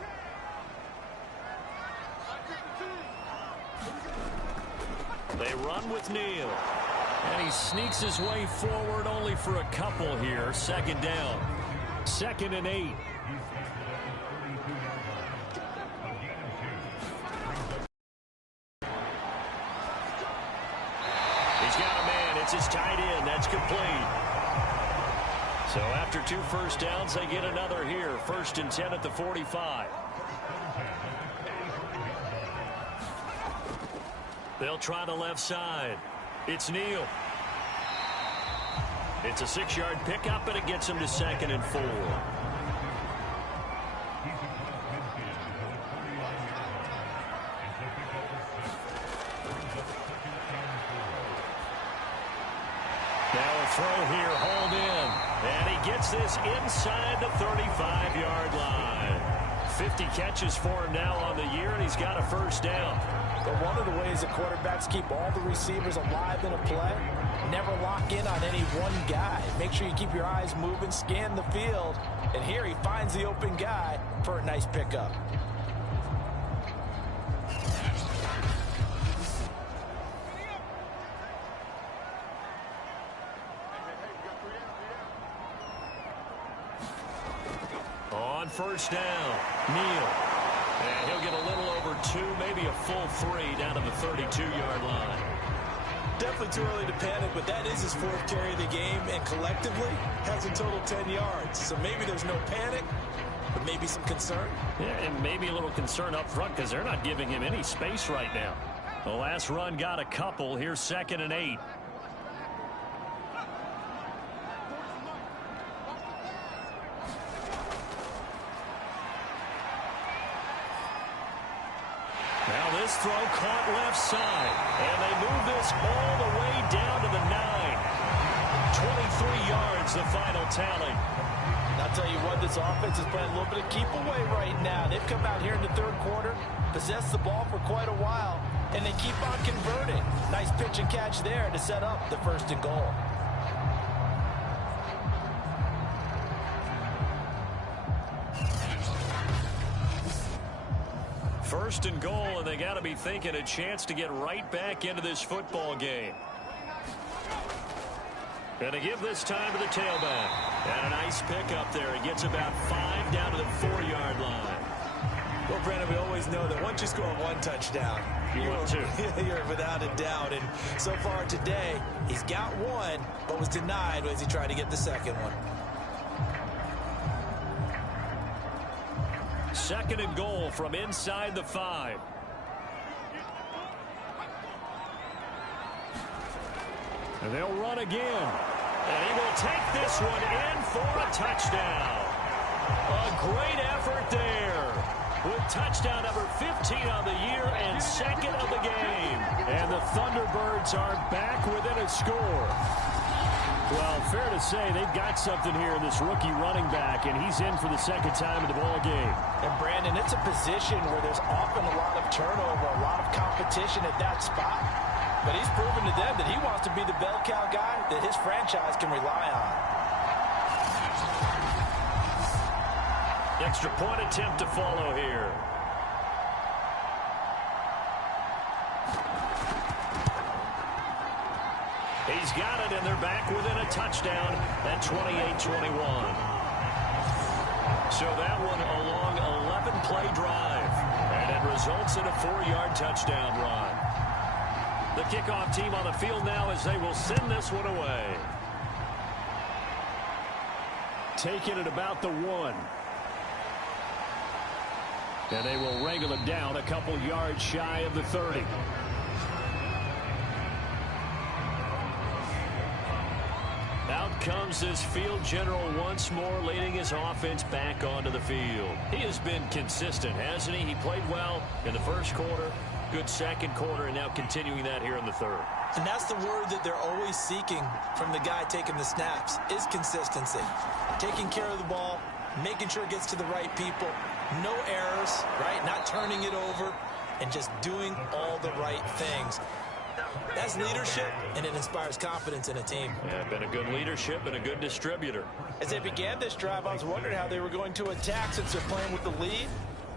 They run with Neal. And he sneaks his way forward only for a couple here. 2nd down. 2nd and 8. He's got a man. It's his tight end. That's complete. So after 2 first downs, they get another here. 1st and 10 at the 45. They'll try the left side. It's Neal. It's a 6-yard pickup, and it gets him to 2nd and 4. Now a throw here, hauled in. And he gets this inside the 35-yard line. 50 catches for him now on the year, and he's got a 1st down. But one of the ways that quarterbacks keep all the receivers alive in a play, never lock in on any one guy. Make sure you keep your eyes moving, scan the field. And here he finds the open guy for a nice pickup. On 1st down, Neal. And he'll get a little over 2, maybe a full 3 down to the 32-yard line. Definitely too early to panic, but that is his 4th carry of the game, and collectively has a total 10 yards. So maybe there's no panic, but maybe some concern. Yeah, and maybe a little concern up front because they're not giving him any space right now. The last run got a couple. Here's 2nd and 8. Now this throw caught left side, and they move this all the way down to the 9. 23 yards, the final tally. I'll tell you what, this offense is playing a little bit of keep away right now. They've come out here in the 3rd quarter, possessed the ball for quite a while, and they keep on converting. Nice pitch and catch there to set up the 1st and goal. First and goal, and they got to be thinking a chance to get right back into this football game. Going to give this time to the tailback. And a nice pickup there. He gets about 5 down to the 4-yard line. Well, Brandon, we always know that once you score one touchdown, you're without a doubt. And so far today, he's got one, but was denied as he tried to get the second one. 2nd and goal from inside the 5. And they'll run again. And he will take this one in for a touchdown. A great effort there, with touchdown number 15 on the year and 2nd of the game. And the Thunderbirds are back within a score. Well, fair to say they've got something here in this rookie running back, and he's in for the 2nd time in the ball game. And Brandon, it's a position where there's often a lot of turnover, a lot of competition at that spot. But he's proven to them that he wants to be the bell cow guy that his franchise can rely on. Extra point attempt to follow here. He's got it, and they're back within a touchdown at 28-21. So that one a long 11-play drive, and it results in a 4-yard touchdown run. The kickoff team on the field now as they will send this one away. Taking it about the 1. And they will wrangle him down a couple yards shy of the 30. Out comes this field general once more, leading his offense back onto the field. He has been consistent, hasn't he? He played well in the first quarter, good second quarter, and now continuing that here in the third. And that's the word that they're always seeking from the guy taking the snaps, is consistency. Taking care of the ball, making sure it gets to the right people, no errors, right? Not turning it over, and just doing all the right things. That's leadership, and it inspires confidence in a team. Yeah, been a good leadership and a good distributor. As they began this drive, I was wondering how they were going to attack since they're playing with the lead.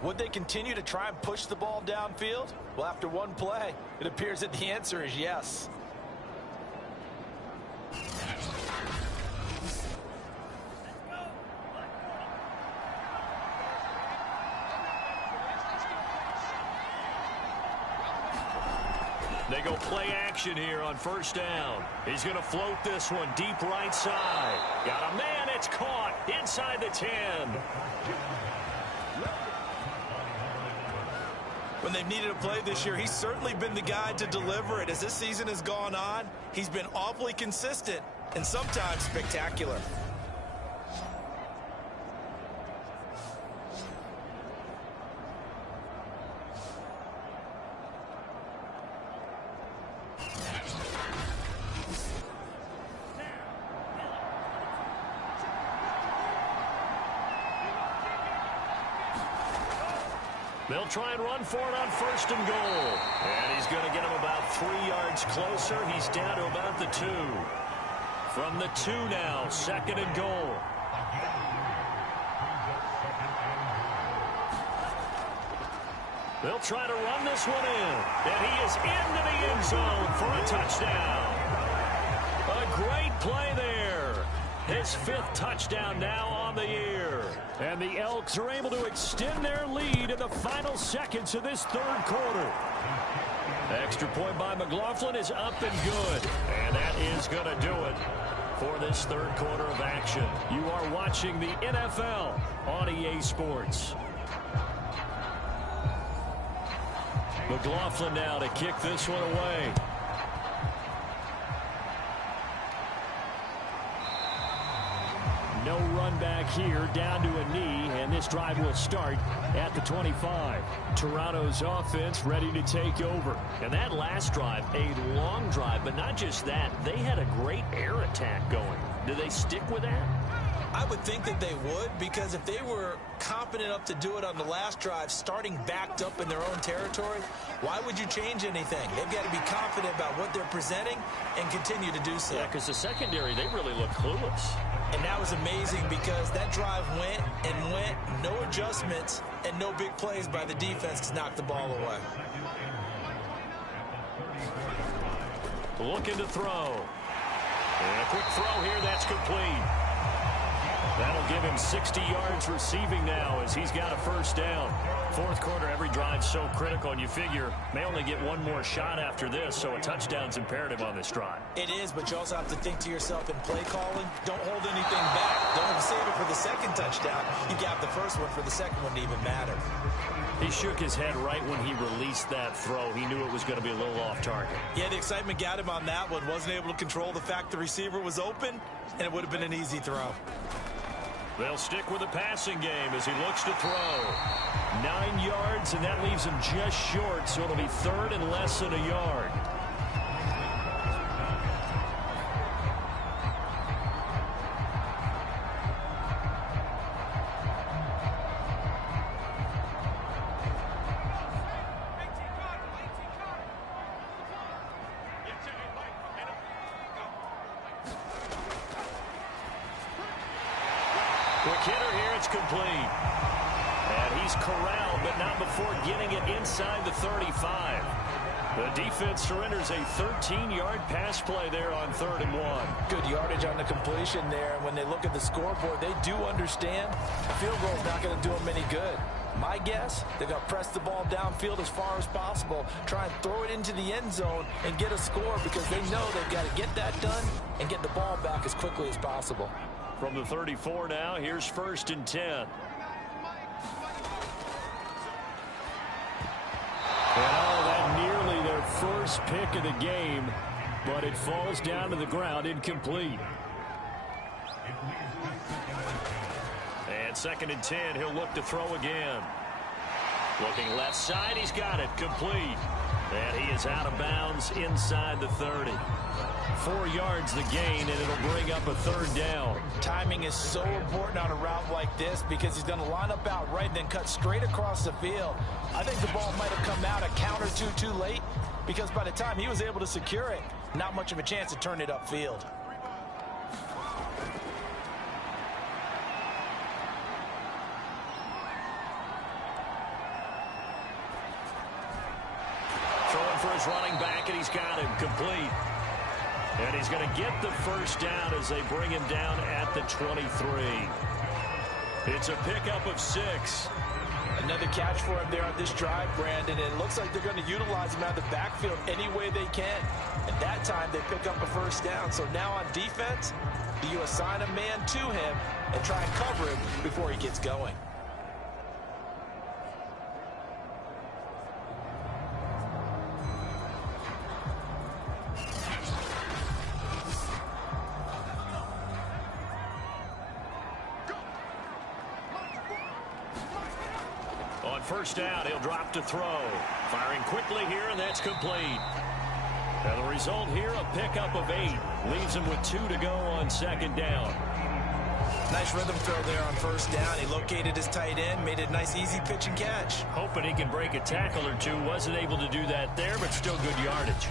Would they continue to try and push the ball downfield? Well, after one play, it appears that the answer is yes. They go play action here on 1st down. He's going to float this one deep right side. Got a man, it's caught inside the 10. When they've needed a play this year, he's certainly been the guy to deliver it. As this season has gone on, he's been awfully consistent and sometimes spectacular. They'll try and run for it on 1st and goal. And he's going to get him about 3 yards closer. He's down to about the 2. From the 2 now, 2nd and goal. They'll try to run this one in. And he is into the end zone for a touchdown. A great play there. His 5th touchdown now on the year. And the Elks are able to extend their lead in the final seconds of this 3rd quarter. Extra point by McLaughlin is up and good. And that is going to do it for this 3rd quarter of action. You are watching the NFL on EA Sports. McLaughlin now to kick this one away. No run back here, down to a knee, and this drive will start at the 25. Toronto's offense ready to take over. And that last drive, a long drive, but not just that. They had a great air attack going. Do they stick with that? I would think that they would, because if they were confident enough to do it on the last drive, starting backed up in their own territory, why would you change anything? They've got to be confident about what they're presenting and continue to do so. Yeah, because the secondary, they really look clueless. And that was amazing because that drive went and went, no adjustments, and no big plays by the defense to knock the ball away. Looking to throw. And a quick throw here, that's complete. That'll give him 60 yards receiving now as he's got a first down. Fourth quarter, every drive's so critical, and you figure may only get one more shot after this, so a touchdown's imperative on this drive. It is, but you also have to think to yourself in play calling, don't hold anything back. Don't save it for the second touchdown. You got the first one for the second one to even matter. He shook his head right when he released that throw. He knew it was going to be a little off target. Yeah, the excitement got him on that one. Wasn't able to control the fact the receiver was open, and it would have been an easy throw. They'll stick with the passing game as he looks to throw. 9 yards, and that leaves him just short, so it'll be third and less than a yard. Quick hitter here, it's complete. And he's corralled, but not before getting it inside the 35. The defense surrenders a 13-yard pass play there on 3rd and 1. Good yardage on the completion there. And when they look at the scoreboard, they do understand a field goal is not going to do them any good. My guess, they're going to press the ball downfield as far as possible, try and throw it into the end zone and get a score because they know they've got to get that done and get the ball back as quickly as possible. From the 34 now, here's 1st and 10. And that nearly their first pick of the game, but it falls down to the ground, incomplete. And 2nd and 10, he'll look to throw again. Looking left side, he's got it, complete. And he is out of bounds inside the 30. 4 yards the gain, and it'll bring up a 3rd down. Timing is so important on a route like this because he's going to line up out right and then cut straight across the field. I think the ball might have come out a count or two too late because by the time he was able to secure it, not much of a chance to turn it upfield. Throwing for his running back, and he's got him complete. And he's going to get the first down as they bring him down at the 23. It's a pickup of 6. Another catch for him there on this drive, Brandon. And it looks like they're going to utilize him out of the backfield any way they can. At that time, they pick up a first down. So now on defense, do you assign a man to him and try and cover him before he gets going? First down, he'll drop to throw. Firing quickly here, and that's complete. And the result here, a pickup of 8. Leaves him with 2 to go on 2nd down. Nice rhythm throw there on 1st down. He located his tight end, made it a nice easy pitch and catch. Hoping he can break a tackle or two. Wasn't able to do that there, but still good yardage.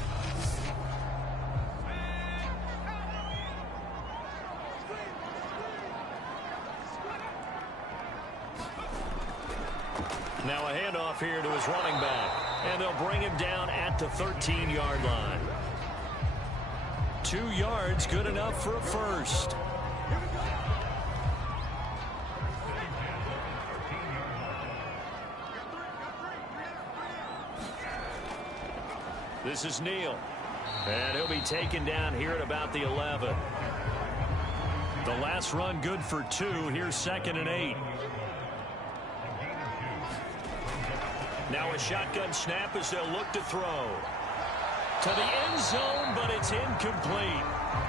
Now a handoff here to his running back. And they'll bring him down at the 13-yard line. 2 yards, good enough for a first. This is Neal. And he'll be taken down here at about the 11. The last run good for 2. Here's 2nd and 8. Now a shotgun snap as they'll look to throw. To the end zone, but it's incomplete.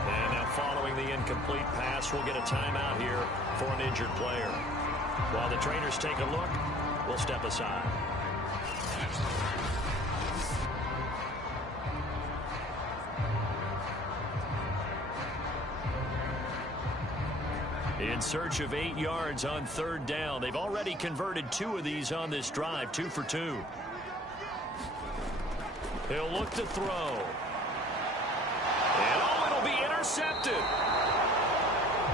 And now following the incomplete pass, we'll get a timeout here for an injured player. While the trainers take a look, we'll step aside. In search of 8 yards on 3rd down. They've already converted 2 of these on this drive, 2 for 2. He'll look to throw. And it'll be intercepted.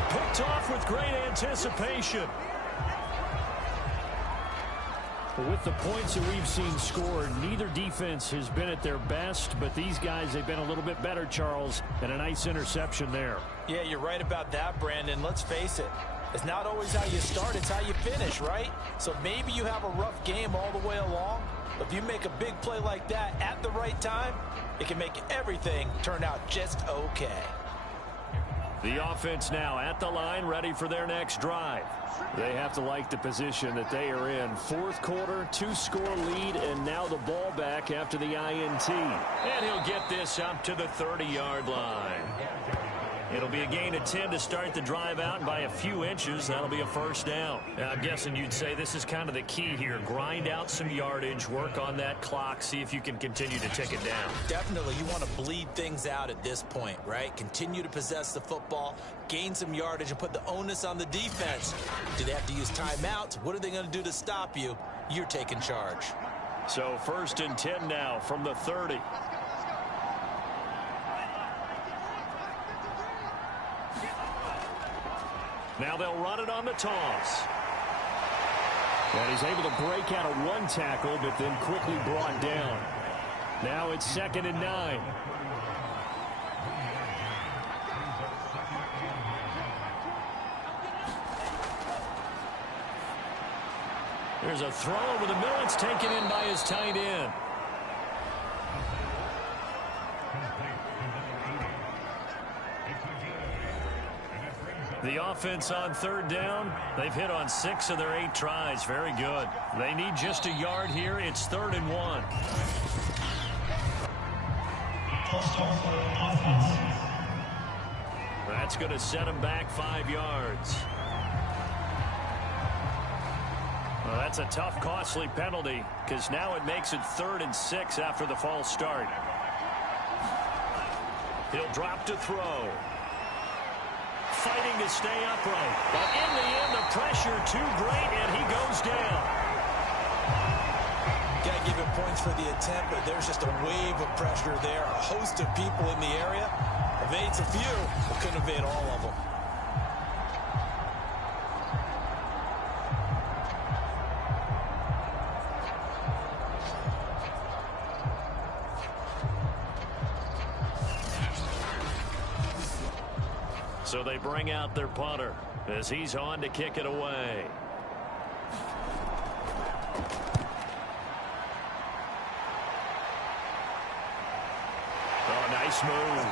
Picked off with great anticipation. With the points that we've seen scored, neither defense has been at their best, but these guys, they've been a little bit better, Charles, and a nice interception there. Yeah, you're right about that, Brandon. Let's face it. It's not always how you start, it's how you finish, right? So maybe you have a rough game all the way along, but if you make a big play like that at the right time, it can make everything turn out just okay. The offense now at the line, ready for their next drive. They have to like the position that they are in. Fourth quarter, 2-score lead, and now the ball back after the INT. And he'll get this up to the 30-yard line. It'll be a gain of 10 to start the drive out, and by a few inches, that'll be a first down. Now, I'm guessing you'd say this is kind of the key here. Grind out some yardage, work on that clock, see if you can continue to tick it down. Definitely, you want to bleed things out at this point, right? Continue to possess the football, gain some yardage, and put the onus on the defense. Do they have to use timeouts? What are they going to do to stop you? You're taking charge. So 1st and 10 now from the 30. Now they'll run it on the toss. And he's able to break out of one tackle, but then quickly brought down. Now it's 2nd and 9. There's a throw over the middle. It's taken in by his tight end. The offense on 3rd down, they've hit on 6 of their 8 tries. Very good. They need just a yard here. It's 3rd and 1. That's going to set them back 5 yards. Well, that's a tough, costly penalty because now it makes it 3rd and 6 after the false start. He'll drop to throw. Fighting to stay upright. But in the end, the pressure too great, and he goes down. Got to give him points for the attempt, but there's just a wave of pressure there. A host of people in the area. Evades a few, but couldn't evade all of them. So they bring out their punter as he's on to kick it away. Oh, nice move.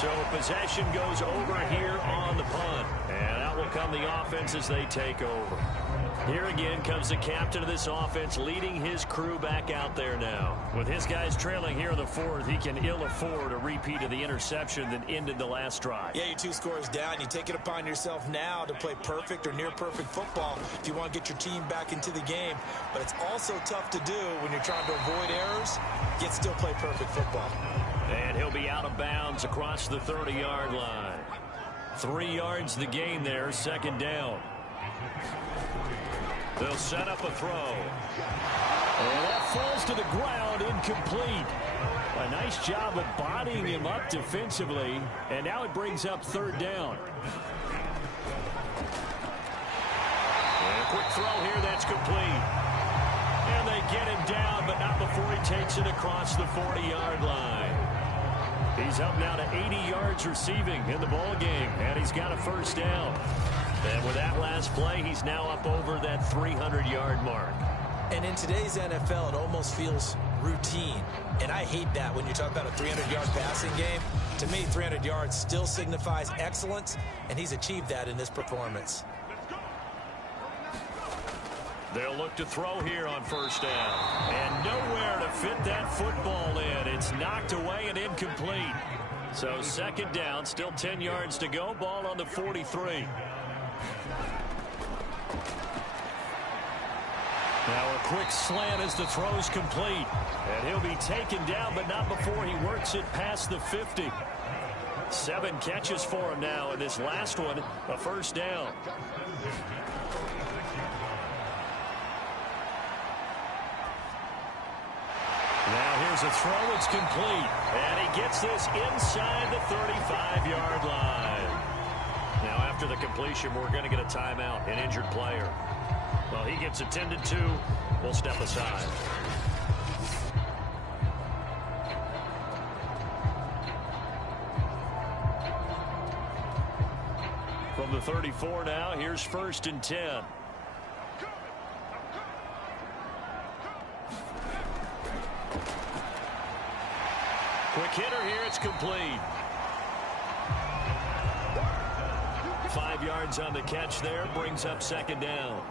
So possession goes over here on the punt. And out will come the offense as they take over. Here again comes the captain of this offense leading his crew back out there now. With his guys trailing here in the 4th, he can ill afford a repeat of the interception that ended the last drive. Yeah, you're 2 scores down. You take it upon yourself now to play perfect or near perfect football if you want to get your team back into the game. But it's also tough to do when you're trying to avoid errors, yet still play perfect football. And he'll be out of bounds across the 30-yard line. 3 yards the gain there, 2nd down. They'll set up a throw. And that falls to the ground, incomplete. A nice job of bodying him up defensively. And now it brings up 3rd down. And a quick throw here, that's complete. And they get him down, but not before he takes it across the 40-yard line. He's up now to 80 yards receiving in the ball game, and he's got a 1st down. And with that last play, he's now up over that 300-yard mark. And in today's NFL, it almost feels routine. And I hate that when you talk about a 300-yard passing game. To me, 300 yards still signifies excellence, and he's achieved that in this performance. They'll look to throw here on 1st down. And nowhere to fit that football in. It's knocked away and incomplete. So 2nd down, still 10 yards to go. Ball on the 43. Now a quick slant as the throw's complete. And he'll be taken down, but not before he works it past the 50. 7 catches for him now, and this last one, a 1st down. Now here's a throw. It's complete. And he gets this inside the 35-yard line. Now after the completion, we're going to get a timeout, an injured player. Well, he gets attended to. We'll step aside. From the 34 now, here's 1st and 10. Quick hitter here, it's complete. 5 yards on the catch there, brings up 2nd down.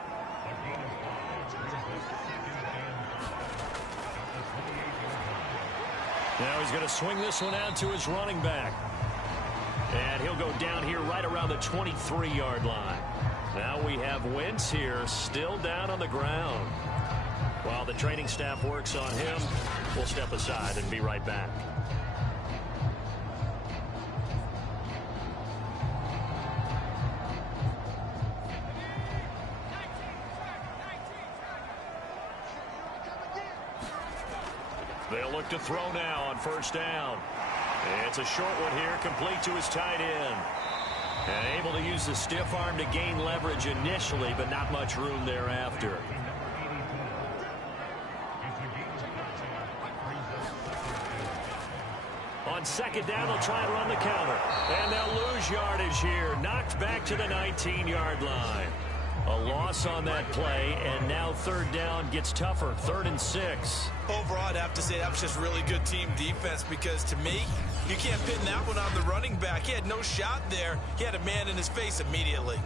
Now he's going to swing this one out to his running back. And he'll go down here right around the 23-yard line. Now we have Wentz here, still down on the ground. While the training staff works on him, we'll step aside and be right back. They'll look to throw now on 1st down. It's a short one here, complete to his tight end. And able to use the stiff arm to gain leverage initially, but not much room thereafter. On 2nd down, they'll try and run the counter. And they'll lose yardage here, knocked back to the 19-yard line. A loss on that play, and now 3rd down gets tougher, 3rd and 6. Overall, I'd have to say that was just really good team defense because, to me, you can't pin that one on the running back. He had no shot there. He had a man in his face immediately.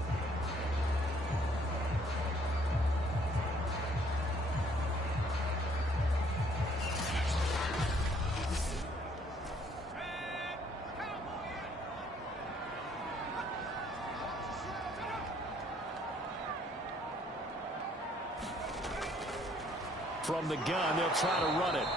From the gun, they'll try to run it.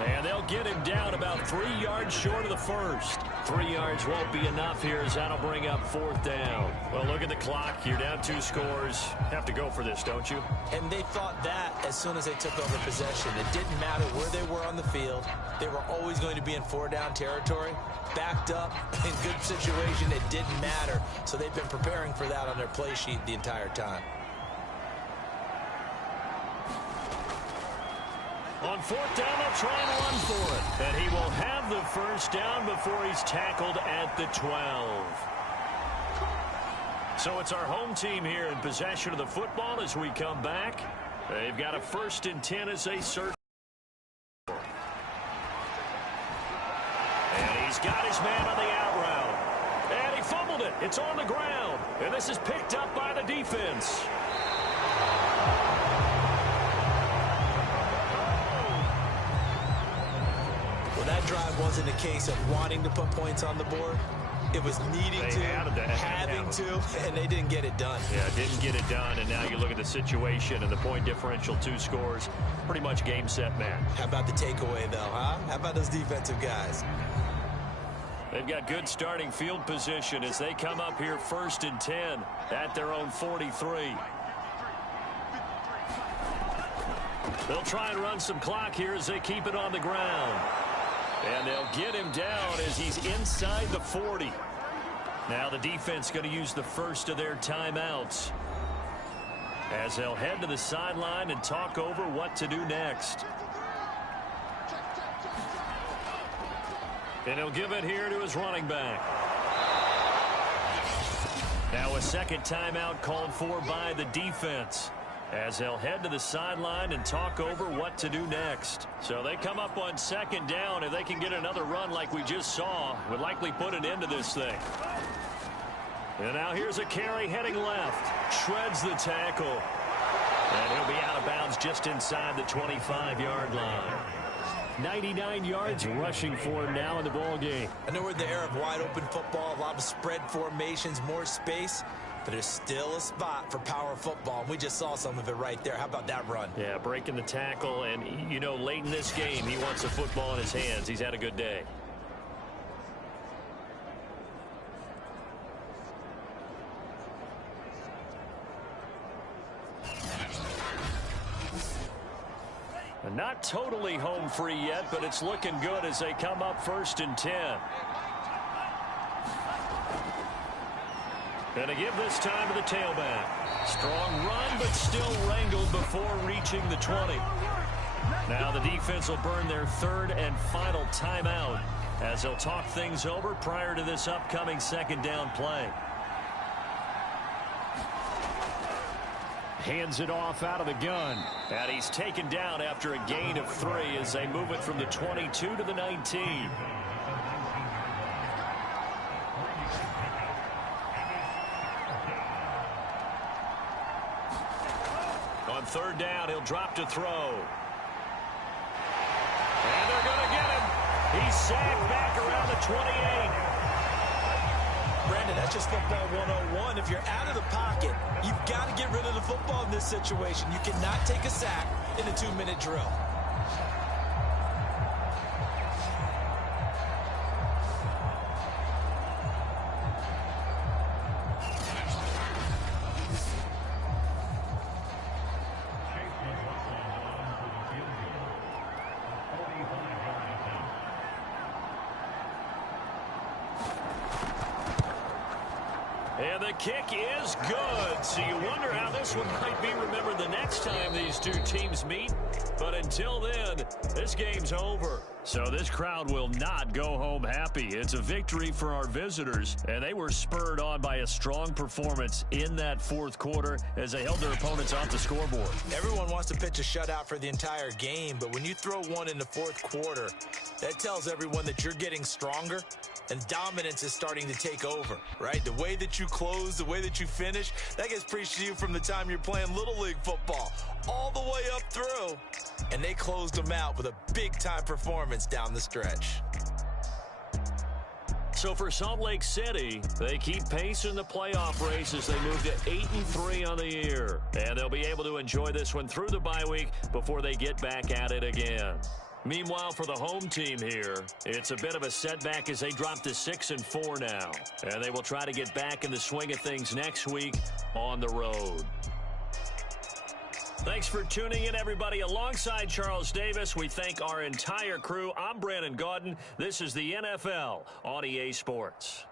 And they'll get him down about 3 yards short of the first. 3 yards won't be enough here as that'll bring up 4th down. Well, look at the clock. You're down 2 scores. Have to go for this, don't you? And they thought that as soon as they took over possession. It didn't matter where they were on the field. They were always going to be in 4-down territory. Backed up, in good situation, it didn't matter. So they've been preparing for that on their play sheet the entire time. On 4th down, they'll try and run for it. And he will have the 1st down before he's tackled at the 12. So it's our home team here in possession of the football as we come back. They've got a 1st and 10 as they search. And he's got his man on the out route. And he fumbled it. It's on the ground. And this is picked up by the defense. Well, that drive wasn't a case of wanting to put points on the board. It was needing to, having to, and they didn't get it done. Yeah, didn't get it done, and now you look at the situation and the point differential, 2 scores, pretty much game, set, match. How about the takeaway, though, huh? How about those defensive guys? They've got good starting field position as they come up here 1st and 10 at their own 43. They'll try and run some clock here as they keep it on the ground. And they'll get him down as he's inside the 40. Now the defense going to use the first of their timeouts as they'll head to the sideline and talk over what to do next. And he'll give it here to his running back. Now a 2nd timeout called for by the defense as they'll head to the sideline and talk over what to do next. So they come up on 2nd down. If they can get another run like we just saw, would likely put an end to this thing. And now here's a carry heading left. Shreds the tackle. And he'll be out of bounds just inside the 25-yard line. 99 yards rushing for him now in the ball game. I know we're in the era of wide-open football, a lot of spread formations, more space. But there's still a spot for power football, and we just saw some of it right there. How about that run? Yeah, breaking the tackle, and, you know, late in this game, he wants the football in his hands. He's had a good day. Not totally home free yet, but it's looking good as they come up 1st and 10. And to give this time to the tailback. Strong run, but still wrangled before reaching the 20. Now the defense will burn their 3rd and final timeout as they'll talk things over prior to this upcoming 2nd down play. Hands it off out of the gun. And he's taken down after a gain of 3 as they move it from the 22 to the 19. On third down, he'll drop to throw. And they're going to get him. He's sacked back around the 28. Brandon, that's just football 101. If you're out of the pocket, you've got to get rid of the football in this situation. You cannot take a sack in a 2-minute drill. And the kick is good. So you wonder how this one might be remembered the next time these two teams meet. But until then, this game's over. So this crowd will not go home happy. It's a victory for our visitors, and they were spurred on by a strong performance in that fourth quarter as they held their opponents off the scoreboard. Everyone wants to pitch a shutout for the entire game, but when you throw one in the fourth quarter, that tells everyone that you're getting stronger and dominance is starting to take over, right? The way that you close, the way that you finish, that gets preached to you from the time you're playing Little League football all the way up through. And they closed them out with a big-time performance down the stretch. So for Salt Lake City, they keep pace in the playoff race as they move to 8-3 on the year. And they'll be able to enjoy this one through the bye week before they get back at it again. Meanwhile, for the home team here, it's a bit of a setback as they drop to 6-4 now. And they will try to get back in the swing of things next week on the road. Thanks for tuning in, everybody. Alongside Charles Davis, we thank our entire crew. I'm Brandon Gaudin. This is the NFL on EA Sports.